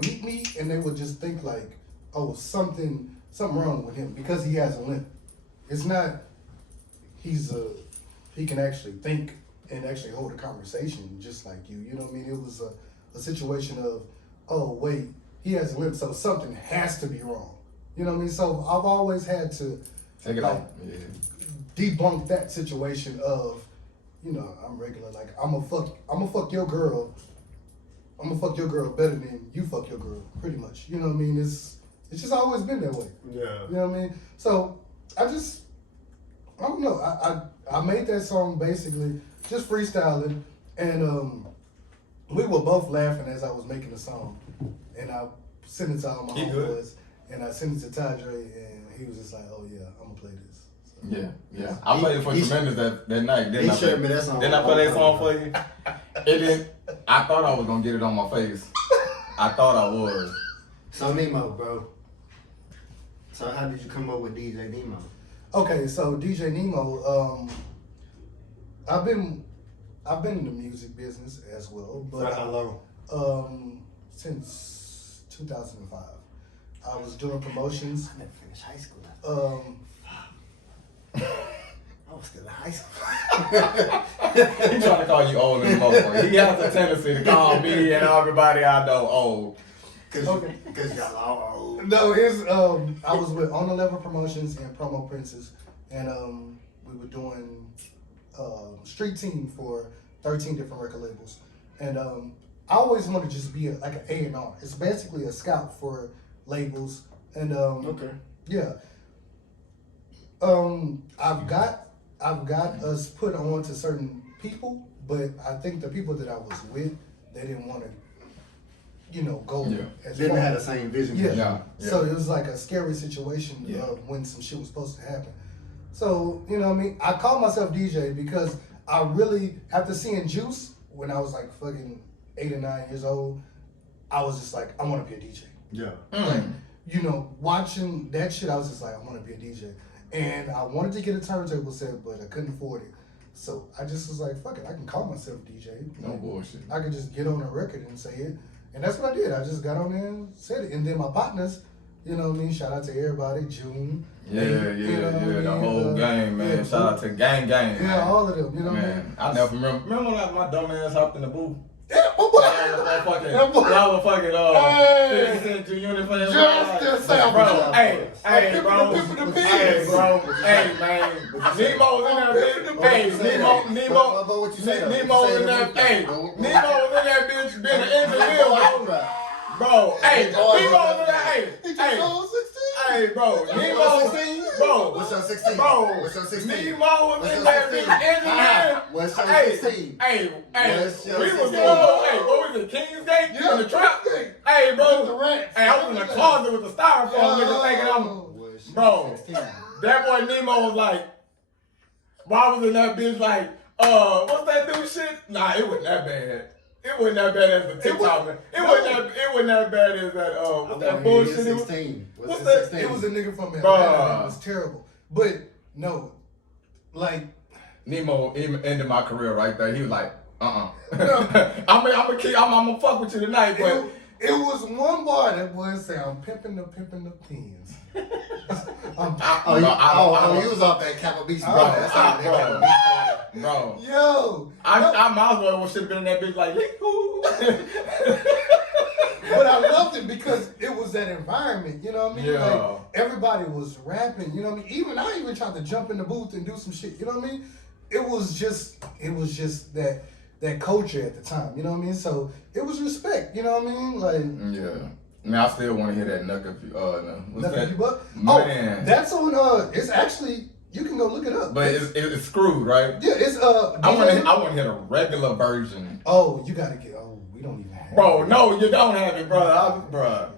meet me and they would just think like, oh, something wrong with him because he has a limp. It's not he can actually think and actually hold a conversation just like you. You know what I mean? It was a situation of, oh wait, he has a limp, so something has to be wrong. You know what I mean? So I've always had to Take it like, off. Yeah. debunk that situation of, I'm regular. Like I'm gonna fuck your girl. I'm gonna fuck your girl better than you fuck your girl, pretty much. You know what I mean? It's just always been that way. Yeah. You know what I mean? So I don't know. I made that song basically just freestyling, and we were both laughing as I was making the song, and I sent it to all my He good? homeboys, and I sent it to Tadre, and he was just like, "Oh yeah, I'm gonna play this." So, Yeah. I played it for Tremendous that night. He Didn't I showed me play, that song. didn't I play that song for you? It didn't. I thought I was gonna get it on my face. I thought I was. So Nemo, bro. So how did you come up with DJ Nemo? Okay, so DJ Nemo, I've been in the music business as well, For but how long? Since 2005, I was doing promotions. I never finished high school. I was still in high school. He trying to call you old and motherfucker. He has a tendency to call me and everybody I know old. Cause y'all all old. No, it's I was with On the Level Promotions and Promo Princess, and we were doing street team for 13 different record labels, and I always wanted to just be like an A&R. It's basically a scout for labels, and Okay. yeah. I've got us put on to certain people, but I think the people that I was with, they didn't want to, go as Didn't far. have the same vision. Yeah. Yeah. So it was like a scary situation Yeah. when some shit was supposed to happen. So, you know what I mean? I call myself DJ because I really, after seeing Juice when I was like fucking 8 or 9 years old, I was just like, I want to be a DJ. Yeah. Like, watching that shit, I was just like, I want to be a DJ. And I wanted to get a turntable set, but I couldn't afford it. So I just was like, fuck it, I can call myself DJ. No bullshit. I could just get on a record and say it. And that's what I did. I just got on there and said it. And then my partners, you know what I mean? Shout out to everybody, June. Yeah, the I whole mean? gang, man. Yeah, Shout out to gang, Yeah, man. all of them, you know what I mean? Man, I never remember when my dumb ass hopped in the booth. Yeah, my boy. Y'all were fucking, Hey. 50 Cent to Uniform. Just say, Bro, hey, I'm bro. pimping the Hey, pigs. bro. Hey, man. Nemo was in that bitch. Hey, Nemo. What you say? Nemo was in that. Hey, Nemo was in that bitch being an engineer, bro. Bro, hey, Oh, Nemo was hey, He just hey, turned 16. hey, bro, Nemo, bro, What's your 16? bro, What's your 16? Nemo was What's in your that 16? bitch engineering. What's your Hey, 16? hey, What's we your was 16? hey, what was it, Kingsgate? Yeah, In the trap? Kingsgate. Hey, The bro, rats. hey, I was in the closet with the styrofoam nigga thinking I'm, What's your bro, 16? that boy Nemo was like, why was in that bitch like, what's that new shit? Nah, it wasn't that bad. It wasn't that bad as the TikTok man. It wasn't that bad as that what's that bullshit? It was, 16. what's What's that? the 16? It was a nigga from Atlanta. Bruh. It was terrible. But no, like Nemo ended my career right there. He was like, I'm gonna fuck with you tonight, but it was one bar that boy said, "I'm pimping the pins." You was off that Kappa Beach, bro. That's how that Kappa Beach bro, Yo, I might as well should have been in that bitch like, but I loved it because it was that environment. You know what I mean? Yeah. Like everybody was rapping. You know what I mean? Even I even tried to jump in the booth and do some shit. You know what I mean? It was just that culture at the time. You know what I mean? So it was respect. You know what I mean? Like. yeah. Man, I still want to hear that Nuck if you, what's Nothing that? you but Man. that's on. It's actually you can go look it up. But it's screwed, right? Yeah, it's I want to hear the regular version. Oh, you gotta get. Oh, we don't even have. Bro, it. no, you don't have it, bro.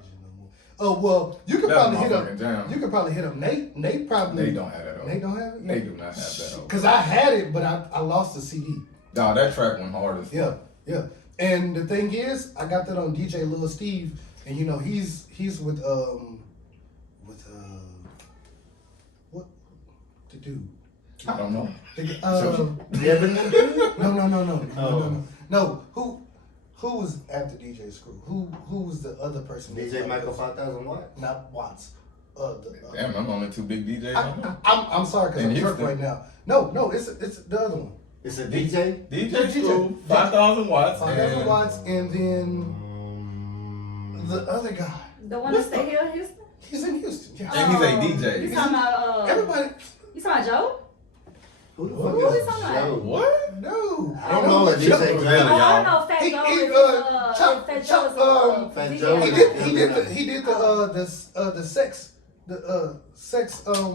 Oh well, you can That's probably hit motherfucking up. jam. You can probably hit up Nate. Nate probably. They don't have that. Nate don't have it. They do not have that. Because I had it, but I lost the CD. Nah, that track went hard as fuck. Yeah. And the thing is, I got that on DJ Lil Steve, and you know he's with what the dude. I don't know. No. Who was at the DJ school? Who was the other person? DJ Michael 5000 Watt? Not Watts. Damn, I'm only two big DJs. I'm sorry because In I'm drunk Houston. right now. No, it's the other one. It's a DJ? DJ School, 5,000 watts. 5,000 and- watts, and then the other guy. The one that stay here in Houston? He's in Houston. Yeah. And he's a DJ. You talking about Everybody. You talking about Joe? Who the Who fuck is is talking Joe? What? No. I don't know a DJ Joe. Joe. Oh, I know Fat He- Joe he, is Chuck- Fat Chuck, Joe is Fat DJ. Joe. He did the sex sex Oh, I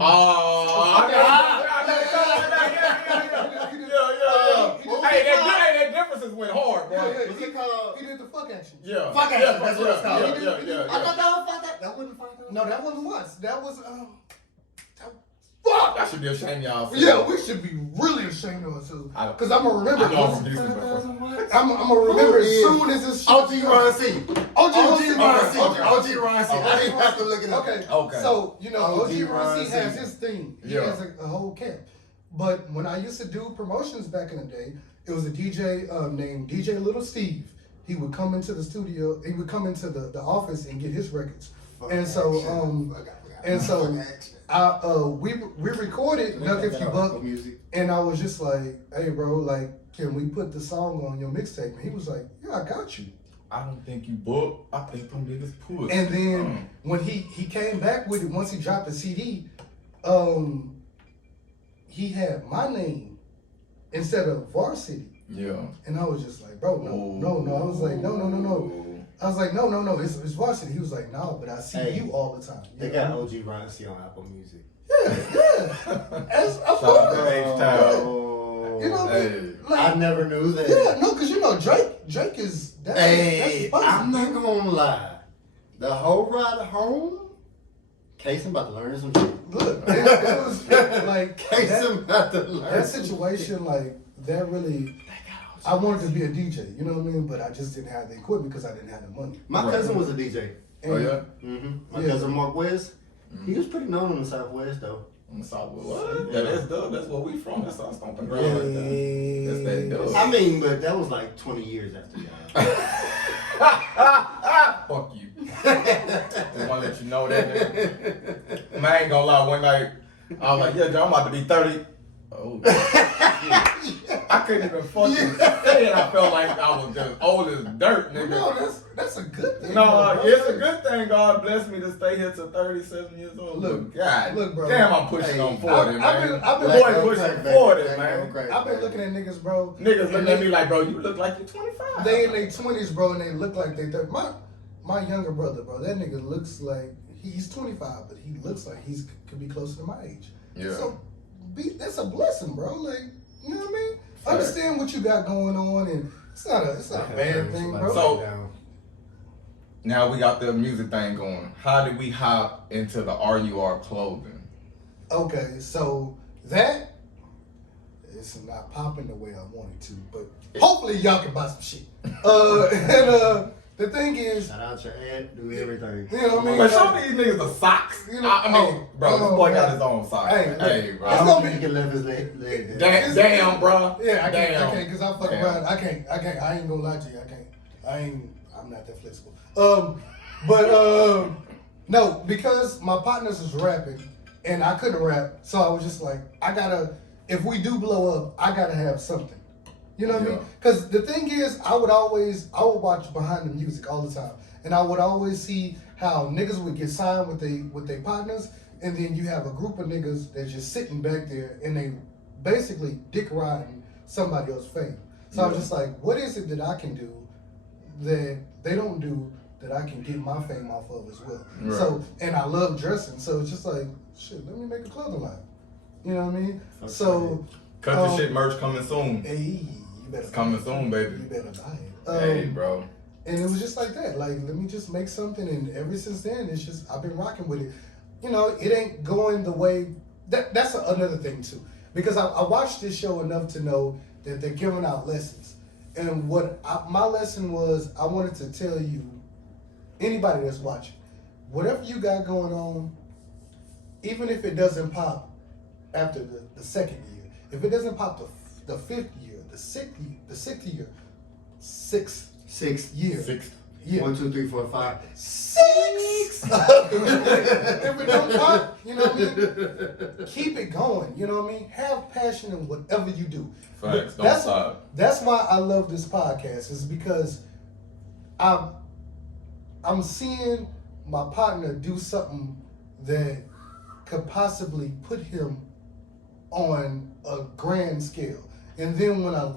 Hey, that differences went hard, bro. What's it called? He did the fuck action. Yeah. Fuck yeah, action, that's what it's called. Yeah. I thought that was 5000. That wasn't 5000. No, that wasn't once. That was I fuck. should be ashamed, y'all. Yeah, we should be really ashamed of ourselves. Cause I'm gonna remember. I know I'm from Houston, but I'm gonna remember as Who soon as this shit. OG Ron C. OG Ron C. Okay. OG Ron C. I didn't have to look it up. Okay. So, you know, OG OG Ron C Ron has C. his thing. He Yeah. has a whole camp. But when I used to do promotions back in the day, it was a DJ named DJ Little Steve. He would come into the studio, he would come into the office and get his records. And so, we recorded Nuck If You Buck, and I was just like, hey bro, like, can we put the song on your mixtape? And he was like, yeah, I got you. I don't think you book. I think them niggas push. And then when he came back with it, once he dropped the CD, he had my name instead of Varsity. Yeah. And I was just like, bro, no. I was like, no. I was like, no, it's Varsity. He was like, no, but I see you all the time. They got OG Ron C on Apple Music. Yeah. As of Shout out course. to H-Town. You know what I mean? Like, I never knew that. yeah, no, because you know, Drake is, that's Hey, spicy. I'm not gonna lie. The whole ride home, Casey about to learn some shit. Look, it was like, Casey about to learn that some situation, like, that really, I wanted to be a DJ, you know what I mean? But I just didn't have the equipment because I didn't have the money. My cousin was a DJ. Oh, yeah? My cousin Mark West. He was pretty known in the Southwest, though. On the Southwest. What? Yeah, that's dope. That's where we from. That's our stomping ground right there. That's that dope. I mean, but that was like 20 years after y'all. Fuck you. Just want to let you know that. Man, I ain't gonna lie. One night, I was like, yeah, John, I'm about to be 30. Oh, shit. I couldn't even fucking say it. I felt like I was just old as dirt, nigga. No, that's a good thing. No, bro. it's a good thing. God bless me to stay here to 37 years old. Look, God, look, bro. damn, I'm pushing on 40, man. I've been The boy Black pushing don't crack, 40, baby. man. Black don't crack, I've been baby. looking at niggas, bro. Niggas looking at me like, bro, you look like you're 25. They in their 20s, bro, and they look like they 30. my younger brother, bro, that nigga looks like he's 25, but he looks like could be closer to my age. Yeah. So that's a blessing, bro. Like, you know what I mean? Fact. Understand what you got going on, and it's not a bad thing, bro. So now we got the music thing going. How did we hop into the RUR clothing? Okay, so that it's not popping the way I wanted to, but hopefully y'all can buy some shit. The thing is, shout out your ad, do everything. You know what I mean? But show these niggas the socks. You know, I mean, bro, this boy got his own socks. Hey, bro. it's I'm gonna gonna be- get left his leg. Damn, bro. yeah, I Damn. can't, cause I fuck Damn. around. I can't. I ain't gonna lie to you. I'm not that flexible. No, because my partners was rapping and I couldn't rap, so I was just like, if we do blow up, I gotta have something. You know what I mean? Yeah. Because the thing is, I would watch behind the music all the time, and I would always see how niggas would get signed with their partners, and then you have a group of niggas that's just sitting back there and they basically dick riding somebody else's fame. So I was just like, what is it that I can do that they don't do that I can get my fame off of as well? Right. So, and I love dressing, so it's just like, shit, let me make a clothing line. You know what I mean? Okay. So, Cut the shit merch coming soon. hey, you better It's coming buy it. soon, baby. You better buy it. Hey, bro. And it was just like that. Like, let me just make something. And ever since then, it's just, I've been rocking with it. You know, it ain't going the way, that's another thing too. Because I watched this show enough to know that they're giving out lessons. And my lesson was, I wanted to tell you, anybody that's watching, whatever you got going on, even if it doesn't pop after the second year, if it doesn't pop the fifth year, the sixth year, sixth year. Sixth. Yeah. 1, 2, 3, 4, 5. 6. If it don't pop, you know what I mean? Keep it going, you know what I mean? Have passion in whatever you do. Facts, don't stop. That's why I love this podcast, is because I'm seeing my partner do something that could possibly put him on a grand scale. And then when I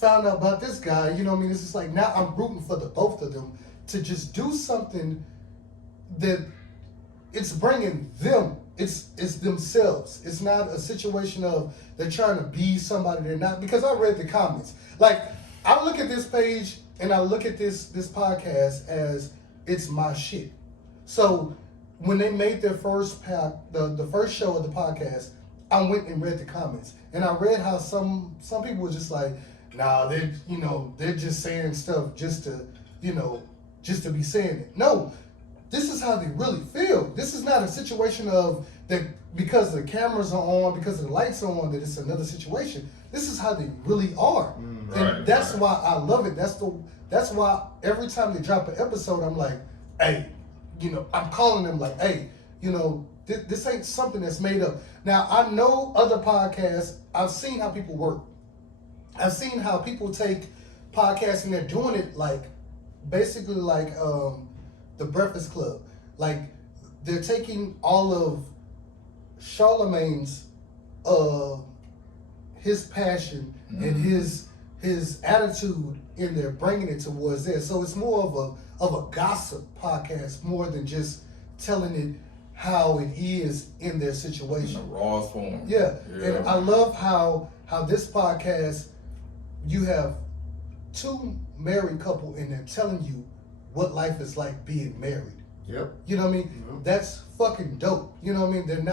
found out about this guy, you know what I mean? It's just like, now I'm rooting for the both of them to just do something that it's bringing them. It's themselves. It's not a situation of they're trying to be somebody they're not. Because I read the comments. Like, I look at this page and I look at this podcast as it's my shit. So when they made their first the first show of the podcast, I went and read the comments, and I read how some people were just like, nah, they're just saying stuff just to be saying it. No, this is how they really feel. This is not a situation of that because the cameras are on, because the lights are on, that it's another situation. This is how they really are, and that's why I love it. That's why every time they drop an episode, I'm like, hey, I'm calling them like, hey, this ain't something that's made up. Now, I know other podcasts, I've seen how people work. I've seen how people take podcasts and they're doing it basically like the Breakfast Club. Like, they're taking all of Charlemagne's, his passion and his attitude in there, bringing it towards there. So it's more of a gossip podcast more than just telling it how it is in their situation. In the rawest form. Yeah. And I love how this podcast, you have two married couple and they're telling you what life is like being married. Yep. You know what I mean? Yep. That's fucking dope. You know what I mean?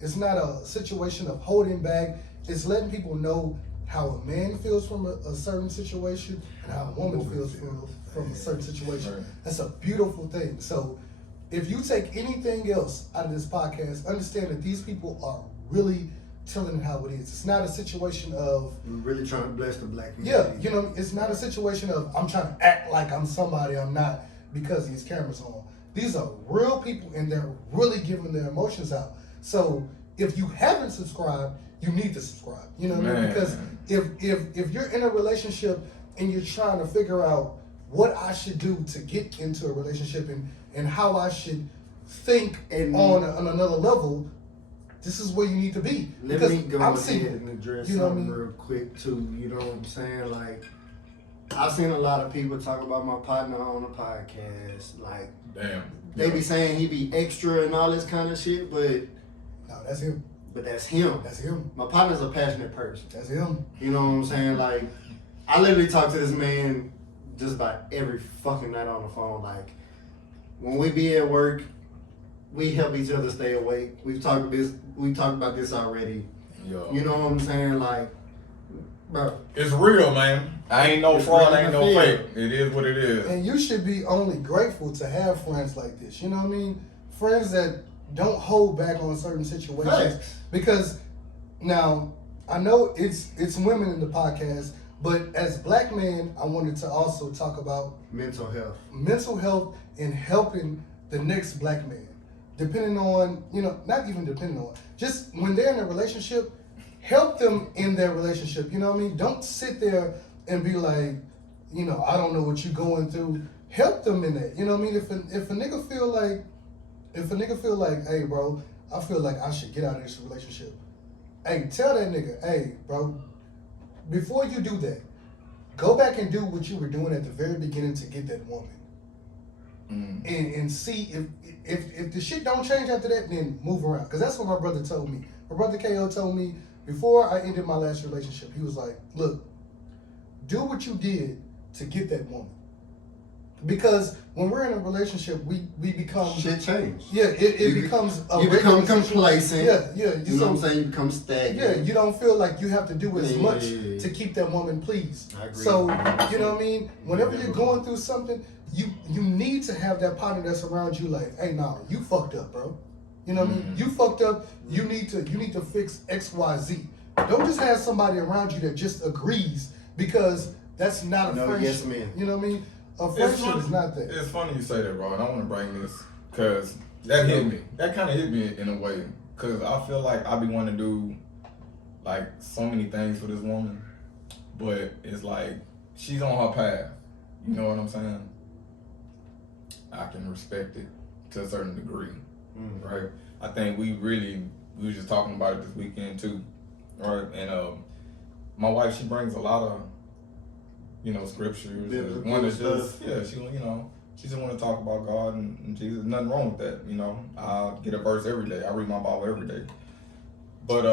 It's not a situation of holding back. It's letting people know how a man feels from a certain situation and how a woman feels from a certain situation. Right. That's a beautiful thing. So if you take anything else out of this podcast, understand that these people are really telling it how it is. It's not a situation of, We're really trying to bless the black community. yeah, it's not a situation of I'm trying to act like I'm somebody I'm not because these cameras are on. These are real people and they're really giving their emotions out. So if you haven't subscribed, you need to subscribe. You know what I mean? Because if you're in a relationship and you're trying to figure out what I should do to get into a relationship and how I should think on another level, this is where you need to be. Let Because me go I'm ahead single. and address You know what I something mean? real quick too. You know what I'm saying? Like, I've seen a lot of people talk about my partner on the podcast. Like, Damn. they be saying he be extra and all this kind of shit, but No, that's him. that's him. That's him. My partner's a passionate person. That's him. You know what I'm saying? Like, I literally talk to this man just about every fucking night on the phone. Like, when we be at work, we help each other stay awake. We talked about this already. Yo. You know what I'm saying? Like, bro, It's real, man. I ain't no It's fraud, real ain't in no the fake. field. It is what it is. And you should be only grateful to have friends like this. You know what I mean? Friends that don't hold back on certain situations. Facts. Because now I know it's women in the podcast, but as black men, I wanted to also talk about mental health. mental health and helping the next black man. Depending on, not even depending on, just when they're in a relationship, help them in their relationship. You know what I mean? Don't sit there and be like, I don't know what you're going through. Help them in that. You know what I mean? If a nigga feel like, hey bro, I feel like I should get out of this relationship. Hey, tell that nigga, hey bro, before you do that, go back and do what you were doing at the very beginning to get that woman. And see if the shit don't change after that, then move around. Because that's what my brother told me. My brother KO told me before I ended my last relationship, he was like, look, do what you did to get that woman. Because when we're in a relationship, we become Shit change. Yeah, it becomes a You become regular complacent. Yeah. You know what I'm saying? You become stagnant. Yeah, you don't feel like you have to do as Yeah. much to keep that woman pleased. I agree. So, you know what I mean? Whenever you're going through something, you need to have that partner that's around you like, hey, nah, you fucked up, bro. You know what I mean? You fucked up. You need to fix X, Y, Z. Don't just have somebody around you that just agrees, because that's not a No, friendship. yes, ma'am. You know what I mean? A It's friendship funny- is not that. It's funny you say that, bro, and I want to bring this because that hit me. That kind of hit me in a way because I feel like I be wanting to do like so many things for this woman, but it's like she's on her path. You know what I'm saying? I can respect it to a certain degree, right? I think we were just talking about it this weekend too, right? And my wife, she brings a lot of scriptures. Biblical One that's stuff. just, she just want to talk about God and Jesus. Nothing wrong with that, I get a verse every day. I read my Bible every day. But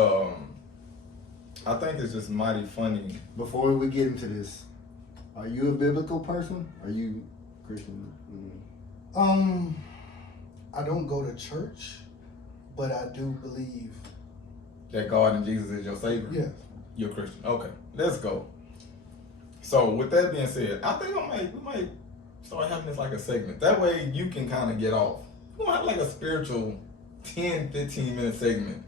I think it's just mighty funny. Before we get into this, are you a biblical person? Are you Christian? I don't go to church, but I do believe. That God and Jesus is your Savior? Yeah. You're a Christian. Okay, let's go. So with that being said, I think we might start having this like a segment. That way you can kind of get off. We're going to have like a spiritual 10, 15 minute segment.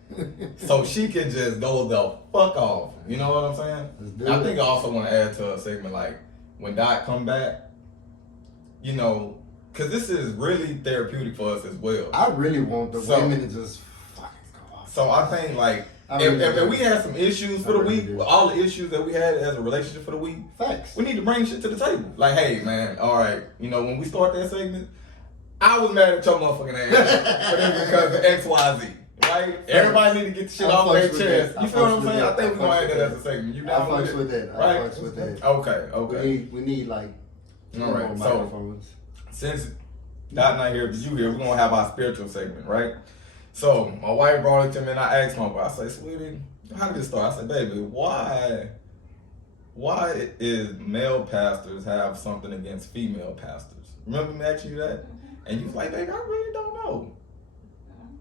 So she can just go the fuck off. You know what I'm saying? Let's do I it. think I also want to add to a segment like when Dot come back, because this is really therapeutic for us as well. I really want the women to just fucking go off. So I think like I if, really if do. we had some issues for the I really week, do. with all the issues that we had as a relationship for the week, Facts. we need to bring shit to the table. Like, hey man, all right, when we start that segment, I was mad at your motherfucking ass for this because of X, Y, Z. Right? Everybody need to get the shit I off their fucks with chest. that. You I feel what fucks I'm with saying? I that. think I we're gonna fucks add with that as that. a segment. You I down fucks with that. I Right? fucks with that. Okay. We need like All right, more so- microphones. Since Dot not here, but you here, we're gonna have our spiritual segment, right? So my wife brought it to me and I asked my wife, I said, sweetie, how did this start? I said, baby, why is male pastors have something against female pastors? Remember me asking you that? And you was like, baby, I really don't know.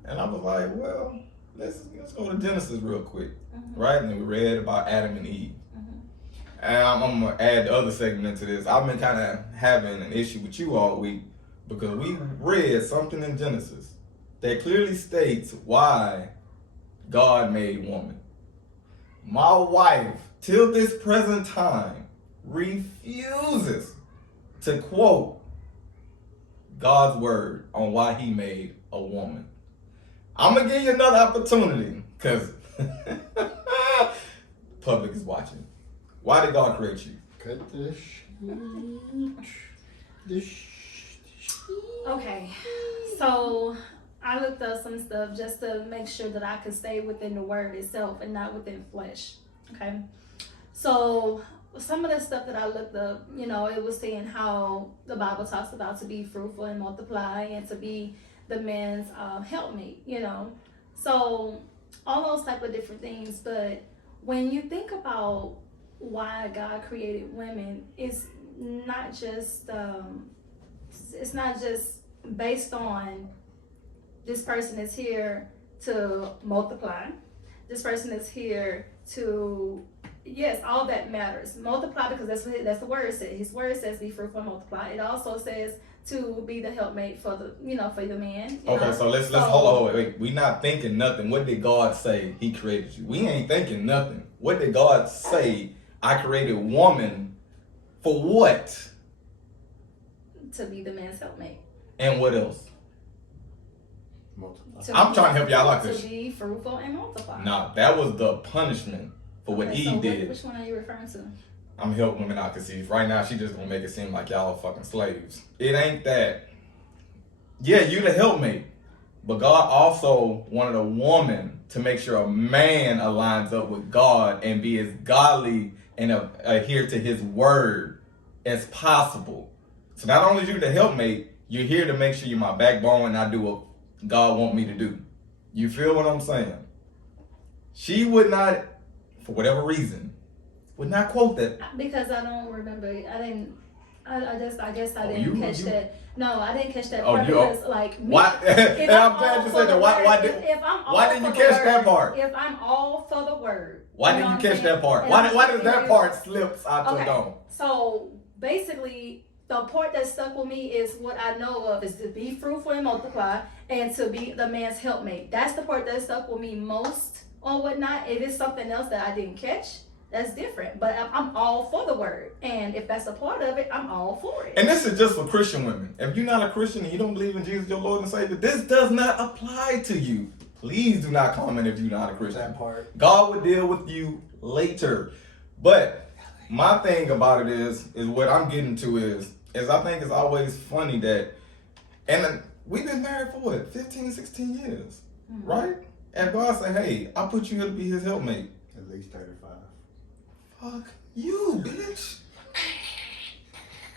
And I was like, well, let's go to Genesis real quick, right? And we read about Adam and Eve. And I'm gonna add the other segment into this. I've been kind of having an issue with you all week because we read something in Genesis that clearly states why God made woman. My wife, till this present time, refuses to quote God's word on why he made a woman. I'm gonna give you another opportunity because public is watching. Why did God create you? Cut this. Okay, so I looked up some stuff just to make sure that I could stay within the word itself and not within flesh. Okay, so some of the stuff that I looked up, you know, it was saying how the Bible talks about to be fruitful and multiply and to be the man's helpmate, you know. So all those type of different things. But when you think about why God created women, it's not just based on this person is here to multiply. This person is here to, yes, all that matters. Multiply, because that's the word says. His word says be fruitful and multiply. It also says to be the helpmate for the, you know, for the man. Okay, so let's hold on. Wait. We not thinking nothing. What did God say He created you? We ain't thinking nothing. What did God say? I created woman for what? To be the man's helpmate. And what else? Multiply. I'm trying to help y'all like this. To be fruitful and multiply. Nah, that was the punishment for what Okay, Eve so did. Which one are you referring to? I'm helping women out because right now she just gonna make it seem like y'all are fucking slaves. It ain't that. Yeah, you the helpmate. But God also wanted a woman to make sure a man aligns up with God and be as godly and adhere to his word as possible. So not only you the helpmate, you're here to make sure you're my backbone and I do what God want me to do. You feel what I'm saying? She would not, for whatever reason, would not quote that. Because I don't remember. I guess I Oh, didn't you- catch you- that. No, I didn't catch that Oh, part you- because, like, me, Why? if And I'm glad all you for said the that. Why word- did? if I'm all Why didn't you for the catch that word- part? If I'm all for the word, Why you didn't know you what catch I'm that saying? part? And Why I'm does that thinking- part slips out the Okay, dome? so basically, the part that stuck with me is what I know of is to be fruitful and multiply, and to be the man's helpmate. That's the part that stuck with me most, or whatnot. If it's something else that I didn't catch, that's different. But I'm all for the word, and if that's a part of it, I'm all for it. And this is just for Christian women. If you're not a Christian and you don't believe in Jesus, your Lord and Savior, this does not apply to you. Please do not comment if you're not a Christian. That part. God will deal with you later. But my thing about it is what I'm getting to is I think it's always funny that, and we've been married for what, 15, 16 years, right? And God said, hey, I put you here to be his helpmate. At least 35. Fuck you, bitch.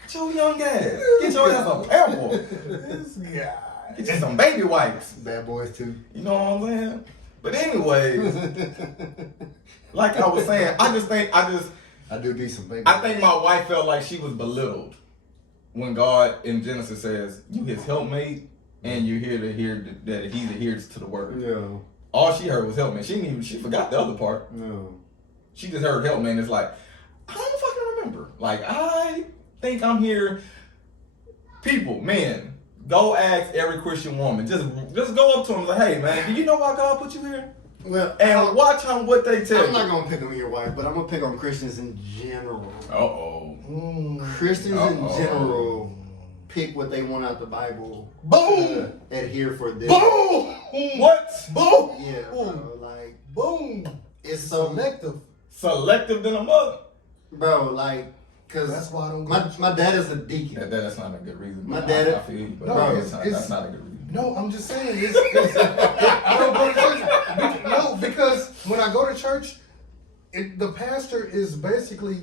Get your young ass. Get your ass a pamper. This guy. Get you some baby wipes. Bad boys too. You know what I'm saying? But anyways, like I was saying, I do need some baby. I think my wife felt like she was belittled when God in Genesis says, you his helpmate and you're here to hear that he adheres to the word. No. All she heard was helpmate. She forgot the other part. No. She just heard helpmate and it's like, I don't fucking remember. Like, I think I'm here. People, man, go ask every Christian woman. Just go up to them and say, hey man, do you know why God put you here? Well, And watch on what they tell I'm you. not gonna pick on your wife, but I'm gonna pick on Christians in general. Uh-oh. Christians in Uh-oh. general pick what they want out the Bible. Boom! Adhere for them. Boom! What? Boom! Yeah, bro. Like Boom! it's so Selective. Selective than a mother. bro. Like, cause That's why I don't go. my dad is a deacon. That's not a good reason. My but dad- I feel you, but No, that's not a good reason. No, I'm just saying. I don't go to church. No, because when I go to church, the pastor is basically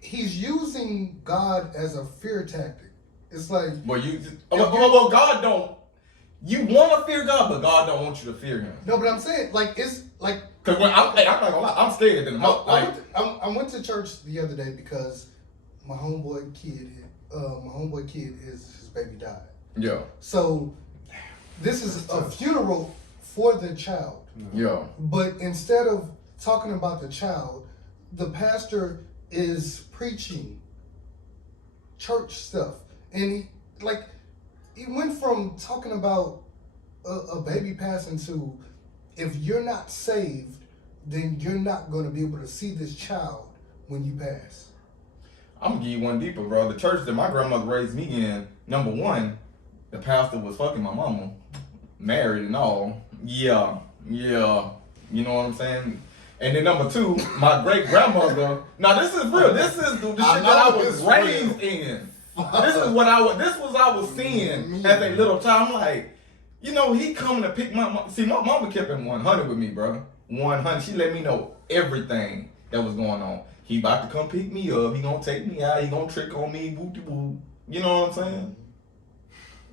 he's using God as a fear tactic. It's like Well, well, God don't. You want to fear God, but God don't want you to fear Him. no, but I'm saying like it's like Cause when I'm not gonna lie, I'm scared than most. I went to church the other day because my homeboy kid is his baby died. Yeah, So this is a funeral for the child. yeah. But instead of talking about the child, the pastor is preaching church stuff. And he went from talking about a baby passing to, if you're not saved, then you're not going to be able to see this child when you pass. I'm gonna give you one deeper, bro. The church that my grandmother raised me in, number one, the pastor was fucking my mama, married and all. Yeah. You know what I'm saying? And then number two, my great grandmother. Now this is real. This is the shit that I was raised in. This was I was seeing as a little child. I'm like, you know, he coming to pick my mom. See, my mama kept it 100 with me, bro. 100. She let me know everything that was going on. he about to come pick me up. He gonna take me out. He gonna trick on me. Whoop de whoop. You know what I'm saying?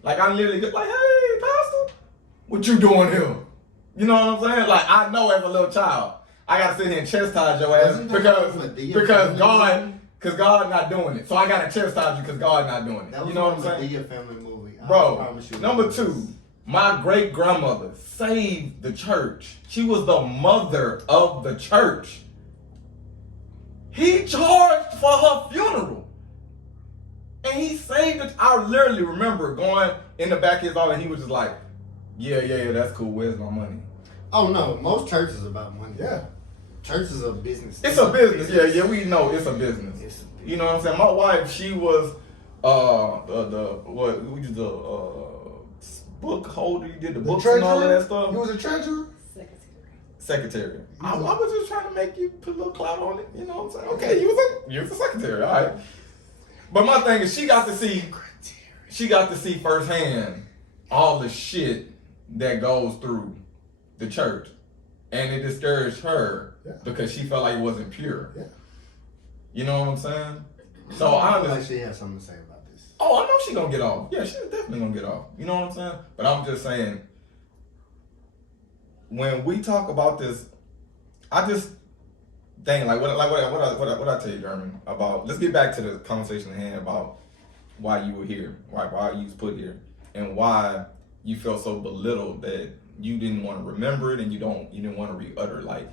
Like I literally get like, hey, pastor, what you doing here? You know what I'm saying? Like I know as a little child, I gotta sit here and chastise your ass because God not doing it. So I gotta chastise you because God not doing it. You know what I'm saying? That was a family movie. Bro, number 2, my great grandmother saved the church. She was the mother of the church. He charged for her funeral. And he saved it. I literally remember going in the back of his office and he was just like, yeah, that's cool. Where's my money? Oh no, most churches are about money. Yeah. Churches are business. It's a business. Yeah, we know it's a business. You know what I'm saying? My wife, she was book holder. You did the books and all of that stuff. You was a treasurer? Secretary. I was just trying to make you put a little clout on it. You know what I'm saying? Okay, you was a secretary. All right. But my thing is, she got to see firsthand all the shit that goes through the church, and it discouraged her because she felt like it wasn't pure. Yeah. You know what I'm saying? So I feel like she has something to say about this. Oh, I know she gonna get off. Yeah, she's definitely gonna get off. You know what I'm saying? But I'm just saying, when we talk about this, I just think what I tell you, German, about. Let's get back to the conversation at hand about why you were here, why you was put here, and why you felt so belittled that you didn't want to remember it and you didn't want to re-utter. Like,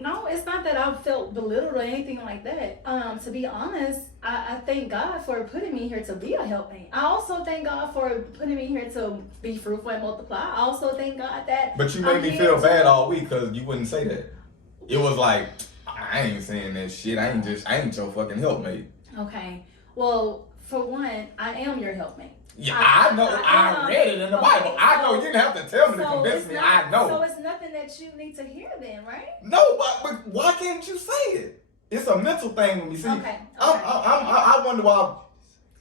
no, it's not that I felt belittled or anything like that. To be honest, I thank God for putting me here to be a helpmate. I also thank God for putting me here to be fruitful and multiply. I also thank God that. But you made me feel bad all week because you wouldn't say that. It was like, I ain't saying that shit. I ain't your fucking helpmate. Okay. Well, for one, I am your helpmate. Yeah, I know. I read it in the Bible. I know you didn't have to tell me to convince me. I know. So it's nothing that you need to hear then, right? No, but why can't you say it? It's a mental thing when we see. Okay. I wonder why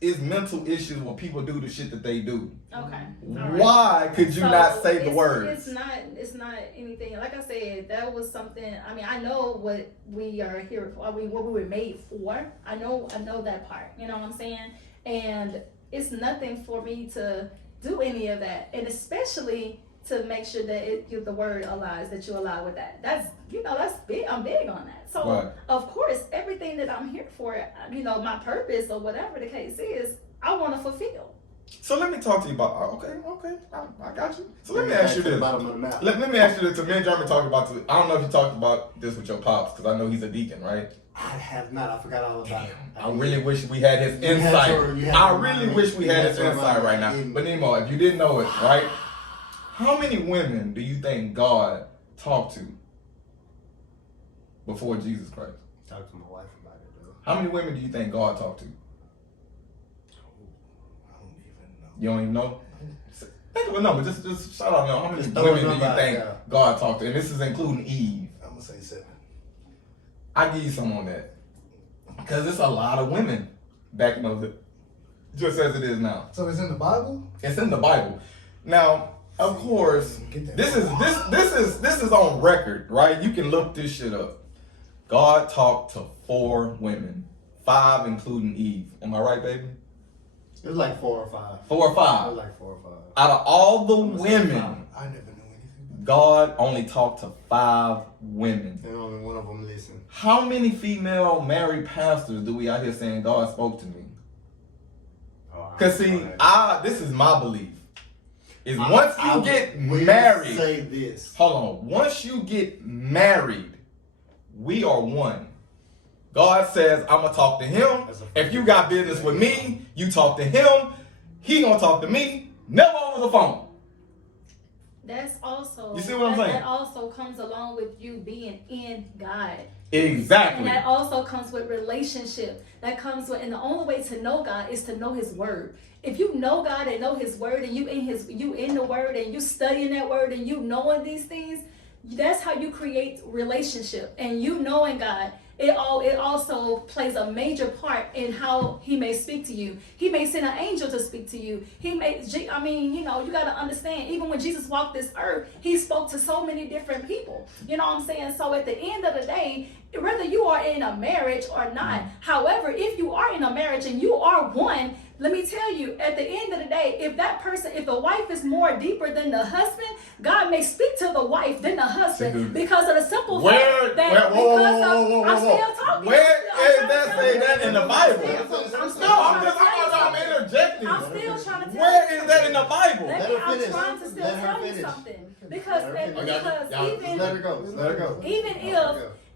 it's mental issues when people do the shit that they do. Okay. Why could you not say the words? It's not anything. Like I said, that was something. I mean, I know what we are here for. I mean, what we were made for. I know that part. You know what I'm saying? And it's nothing for me to do any of that, and especially to make sure that the word aligns, that you align with that. That's big. I'm big on that. So right. Of course, everything that I'm here for, my purpose or whatever the case is, I want to fulfill. So let me talk to you about. Okay, I got you. So let me ask you this. Let me ask you this. Me and Jeremy talked about this. I don't know if you talked about this with your pops, because I know he's a deacon, right? I have not. I forgot all about it. I really wish we had his insight. I really wish we had his insight right now. But Nemo, if you didn't know it, right? How many women do you think God talked to before Jesus Christ? Talk to my wife about it, though. How many women do you think God talked to? I don't even know. You don't even know? Think of a number. Just shout out, how many women do you think God talked to? And this is including Eve. I'm gonna say 7. I give you some on that. Because it's a lot of women backing up it, just as it is now. So it's in the Bible? It's in the Bible. Now, of course, this is on record, right? You can look this shit up. God talked to 4 women, 5 including Eve. Am I right, baby? It was like 4 or 5. 4 or 5. It was like 4 or 5. Out of all the women, I never knew anything. God only talked to 5 women. And only one of them listened. How many female married pastors do we out here saying God spoke to me? Because see, this is my belief. Is once you get married, say this. Hold on. Once you get married, we are one. God says, I'm gonna talk to him. If you got business with me, you talk to him. He gonna talk to me. Never over the phone. That's also, you see what I'm saying? That also comes along with you being in God. Exactly. And that also comes with relationship. That comes with, and the only way to know God is to know his word. If you know God and know his word, and you in the word, and you studying that word, and you knowing these things, that's how you create relationship. And you knowing God it also plays a major part in how he may speak to you. He may send an angel to speak to you. You got to understand, even when Jesus walked this earth, he spoke to so many different people. You know what I'm saying? So at the end of the day, whether you are in a marriage or not, however, if you are in a marriage and you are one, let me tell you, at the end of the day, if the wife is more deeper than the husband, God may speak to the wife than the husband because of the simple fact that I'm still talking. Where is that say that in the Bible? I'm interjecting. I'm still trying to tell you. Where is that in the Bible? I'm trying to still tell you something. Because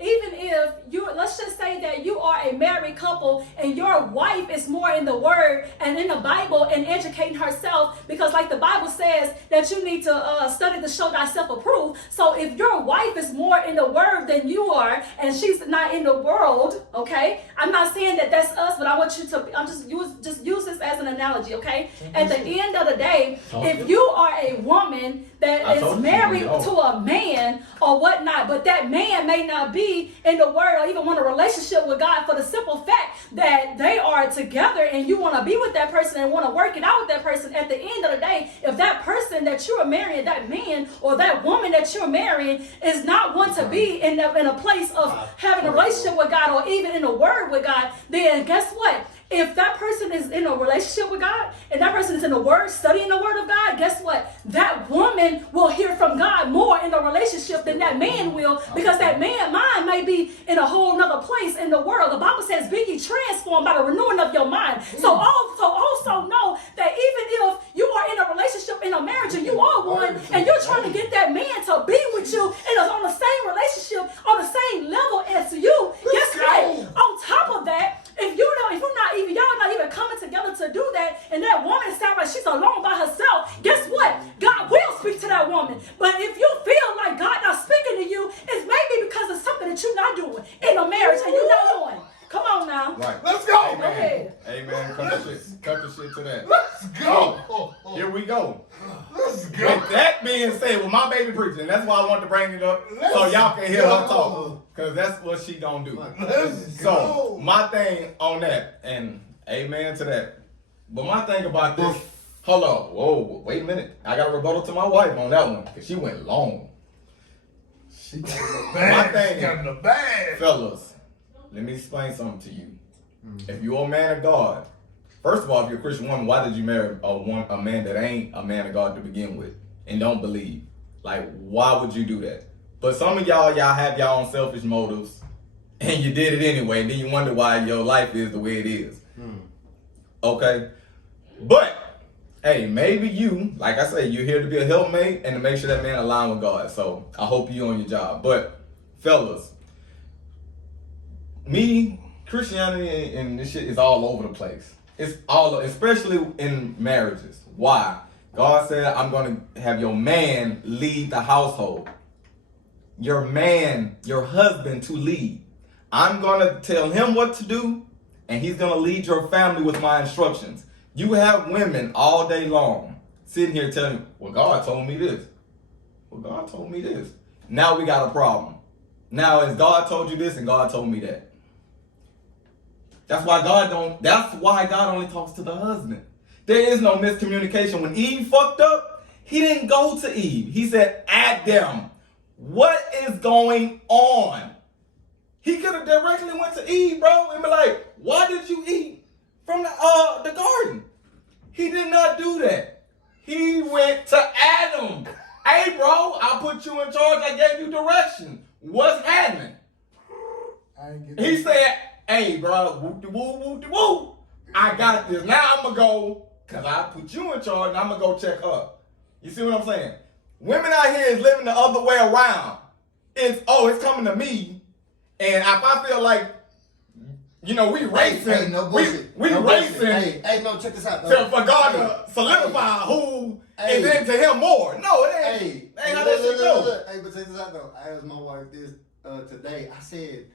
even if you, let's just say that you are a married couple and your wife is more in the word and in the Bible and educating herself, because like the Bible says that you need to study to show thyself approved. So if your wife is more in the word than you are and she's not in the world, okay? I'm not saying that that's us, but I want you to, just use this as an analogy, okay? At the end of the day, if you are a woman that is married to a man or whatnot, but that man may not be in the word or even want a relationship with God, for the simple fact that they are together and you want to be with that person and want to work it out with that person, at the end of the day, if that person that you are marrying, that man or that woman that you're marrying, is not want to be in a place of having a relationship with God or even in the word with God, then guess what? If that person is in a relationship with God and that person is in the word, studying the word of God, guess what? That woman will hear from God more in the relationship than that man will, because that mind may be in a whole nother place in the world. The Bible says, be ye transformed by the renewing of your mind. So also know that even if you are in a relationship, in a marriage, and you are one, and you're trying to get that man to be with you and is on the same relationship, on the same level as you, guess what? On top of that, if y'all not even coming together to do that, and that woman sounds like she's alone by herself, guess what? God will speak to that woman. But if you feel like God not speaking to you, it's maybe because of something that you're not doing in a marriage and you're not doing. Come on now. Right. Let's go. Amen. Amen. Cut the shit to that. Let's go. Here we go. Let's go. With that being said, well, my baby preaching. That's why I wanted to bring it up, so y'all can hear her talk, because that's what she gonna do. So my thing on that, and amen to that. But my thing about this, hold on, whoa, wait a minute. I got a rebuttal to my wife on that one, because she went long. She got in the bag. My thing, She got in the bag. fellas, let me explain something to you. If you're a man of God, first of all, if you're a Christian woman, why did you marry a man that ain't a man of God to begin with and don't believe? Like, why would you do that? But some of y'all have y'all own selfish motives, and you did it anyway, and then you wonder why your life is the way it is. Okay? But, hey, maybe you, like I say, you're here to be a helpmate and to make sure that man align with God. So I hope you on your job. But, fellas, Christianity and this shit is all over the place. It's all, especially in marriages. Why? God said, I'm going to have your man lead the household. Your man, your husband to lead. I'm going to tell him what to do, and he's going to lead your family with my instructions. You have women all day long sitting here telling me, well, God told me this. Well, God told me this. Now we got a problem. Now it's God told you this and God told me that. That's why God only talks to the husband. There is no miscommunication. When Eve fucked up, he didn't go to Eve. He said, Adam, what is going on? He could have directly went to Eve, bro, and be like, why did you eat from the garden? He did not do that. He went to Adam. Hey, bro, I put you in charge. I gave you direction. What's happening? He said, hey, bro, woo-de-woo. I got this. Now I'm going to go, because I put you in charge, and I'm going to go check her. You see what I'm saying? Women out here is living the other way around. It's coming to me. And if I feel like, we racing. Hey, no bullshit. We no racing. Bullshit. Hey, no, check this out. For God to solidify who is into him more. No, it ain't. Ain't how that shit go. Hey, but check this out though. I asked my wife this today. I said,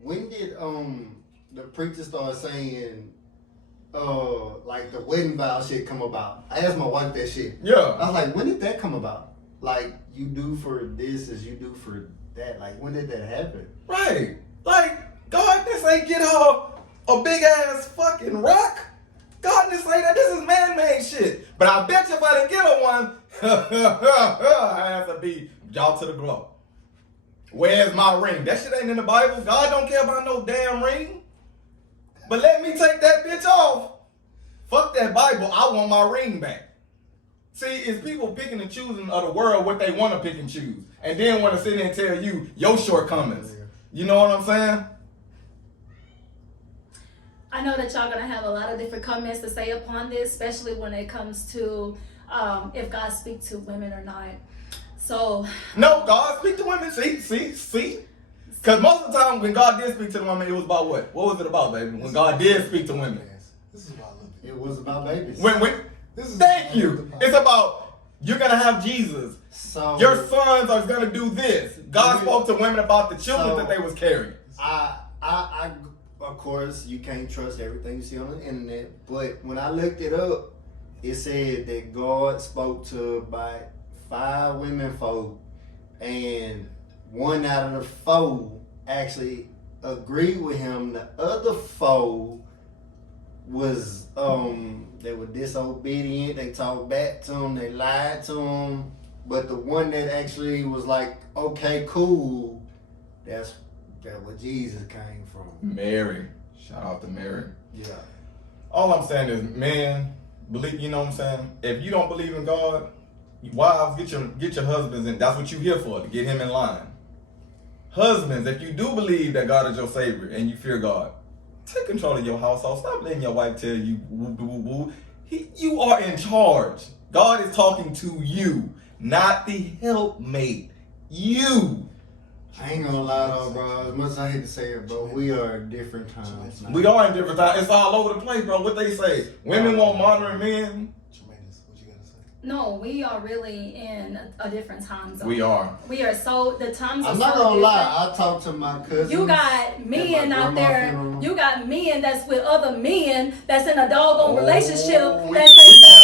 when did the preacher start saying like the wedding vow shit come about? I asked my wife that shit. Yeah. I was like, when did that come about? Like, you do for this as you do for that. Like, when did that happen? Right. Like, didn't say get her a big ass fucking rock. God didn't say that. This is man-made shit. But I bet you if I didn't get her one, I have to be y'all to the glow. Where's my ring? That shit ain't in the Bible. God don't care about no damn ring. But let me take that bitch off. Fuck that Bible. I want my ring back. See, it's people picking and choosing of the world what they want to pick and choose. And then want to sit there and tell you your shortcomings. You know what I'm saying? I know that y'all gonna have a lot of different comments to say upon this, especially when it comes to if God speaks to women or not. So no, God speak to women. See. Because most of the time when God did speak to the women, it was about what? What was it about, baby? When God did speak to women. This is why I love it. It was about babies. Thank you. It's about you're gonna have Jesus. So Your sons are gonna do this. God spoke to women about the children that they was carrying. I of course you can't trust everything you see on the internet, but when I looked it up, it said that God spoke to about 5 women folk, and 1 out of the 4 actually agreed with him. The other 4 was they were disobedient. They talked back to him. They lied to him. But the one that actually was like, okay, cool, that's where Jesus came from. Mary. Shout out to Mary. Yeah. All I'm saying is, man, believe. You know what I'm saying? If you don't believe in God, wives, get your husbands in. That's what you here for, to get him in line. Husbands, if you do believe that God is your savior and you fear God, take control of your household. Stop letting your wife tell you woo woo woo. You are in charge. God is talking to you, not the helpmate. You. I ain't gonna lie though, bro. As much as I hate to say it, bro, we are at different times now. We are in different times. It's all over the place, bro. What they say? Women want modern men. no, we are really in a different time zone. We are. We are so the times are I'm so not gonna different. lie. I talked to my cousin. You got men out there. funeral. You got men that's with other men that's in a doggone relationship. we That's to men.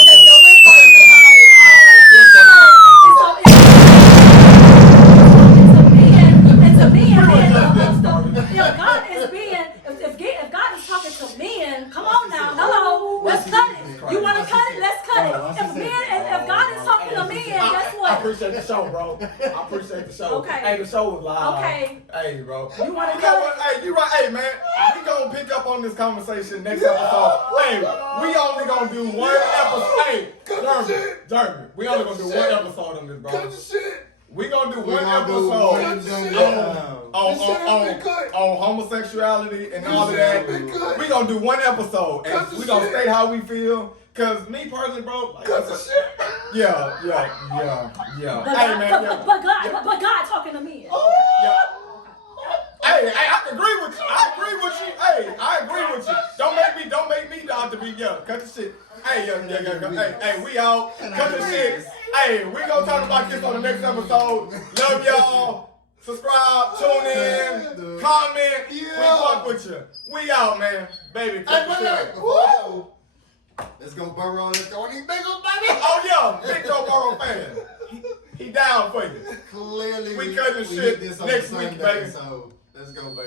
God is being. If God is talking to men, come on now, hello, let's cut it. You want to cut it? Let's cut it. If God is talking to men, guess what? I appreciate the show, bro. I appreciate the show. Okay. Hey, the show was live. Okay. Hey, bro. You want to know cut what? Hey, you right. Hey, man. We gonna pick up on this conversation next episode. Hey, we only gonna do 1 episode. Hey, Jeremy, we only gonna do 1 episode on this, bro. Cut the shit. We gonna do We 1 gonna do episode on homosexuality and all of that. We gonna do 1 episode and we gonna state how we feel. Cause me personally, bro, like, yeah. Hey, man, But God talking to men. yeah. Hey, I agree with you. Hey, I agree with you. Don't make me out to be cut the shit. Hey, hey, we out. Cut the shit. Hey, we gonna talk about this on the next episode. Love y'all. Subscribe, tune in, comment. We fuck with you. We out, man. Baby, cut the shit. Woo! Let's go Burrow. Let's go on these Bengals, baby. Oh yeah, big Joe Burrow fan. He down for you. Clearly, We cut the shit hit this on next Sunday, week, baby. So let's go, baby.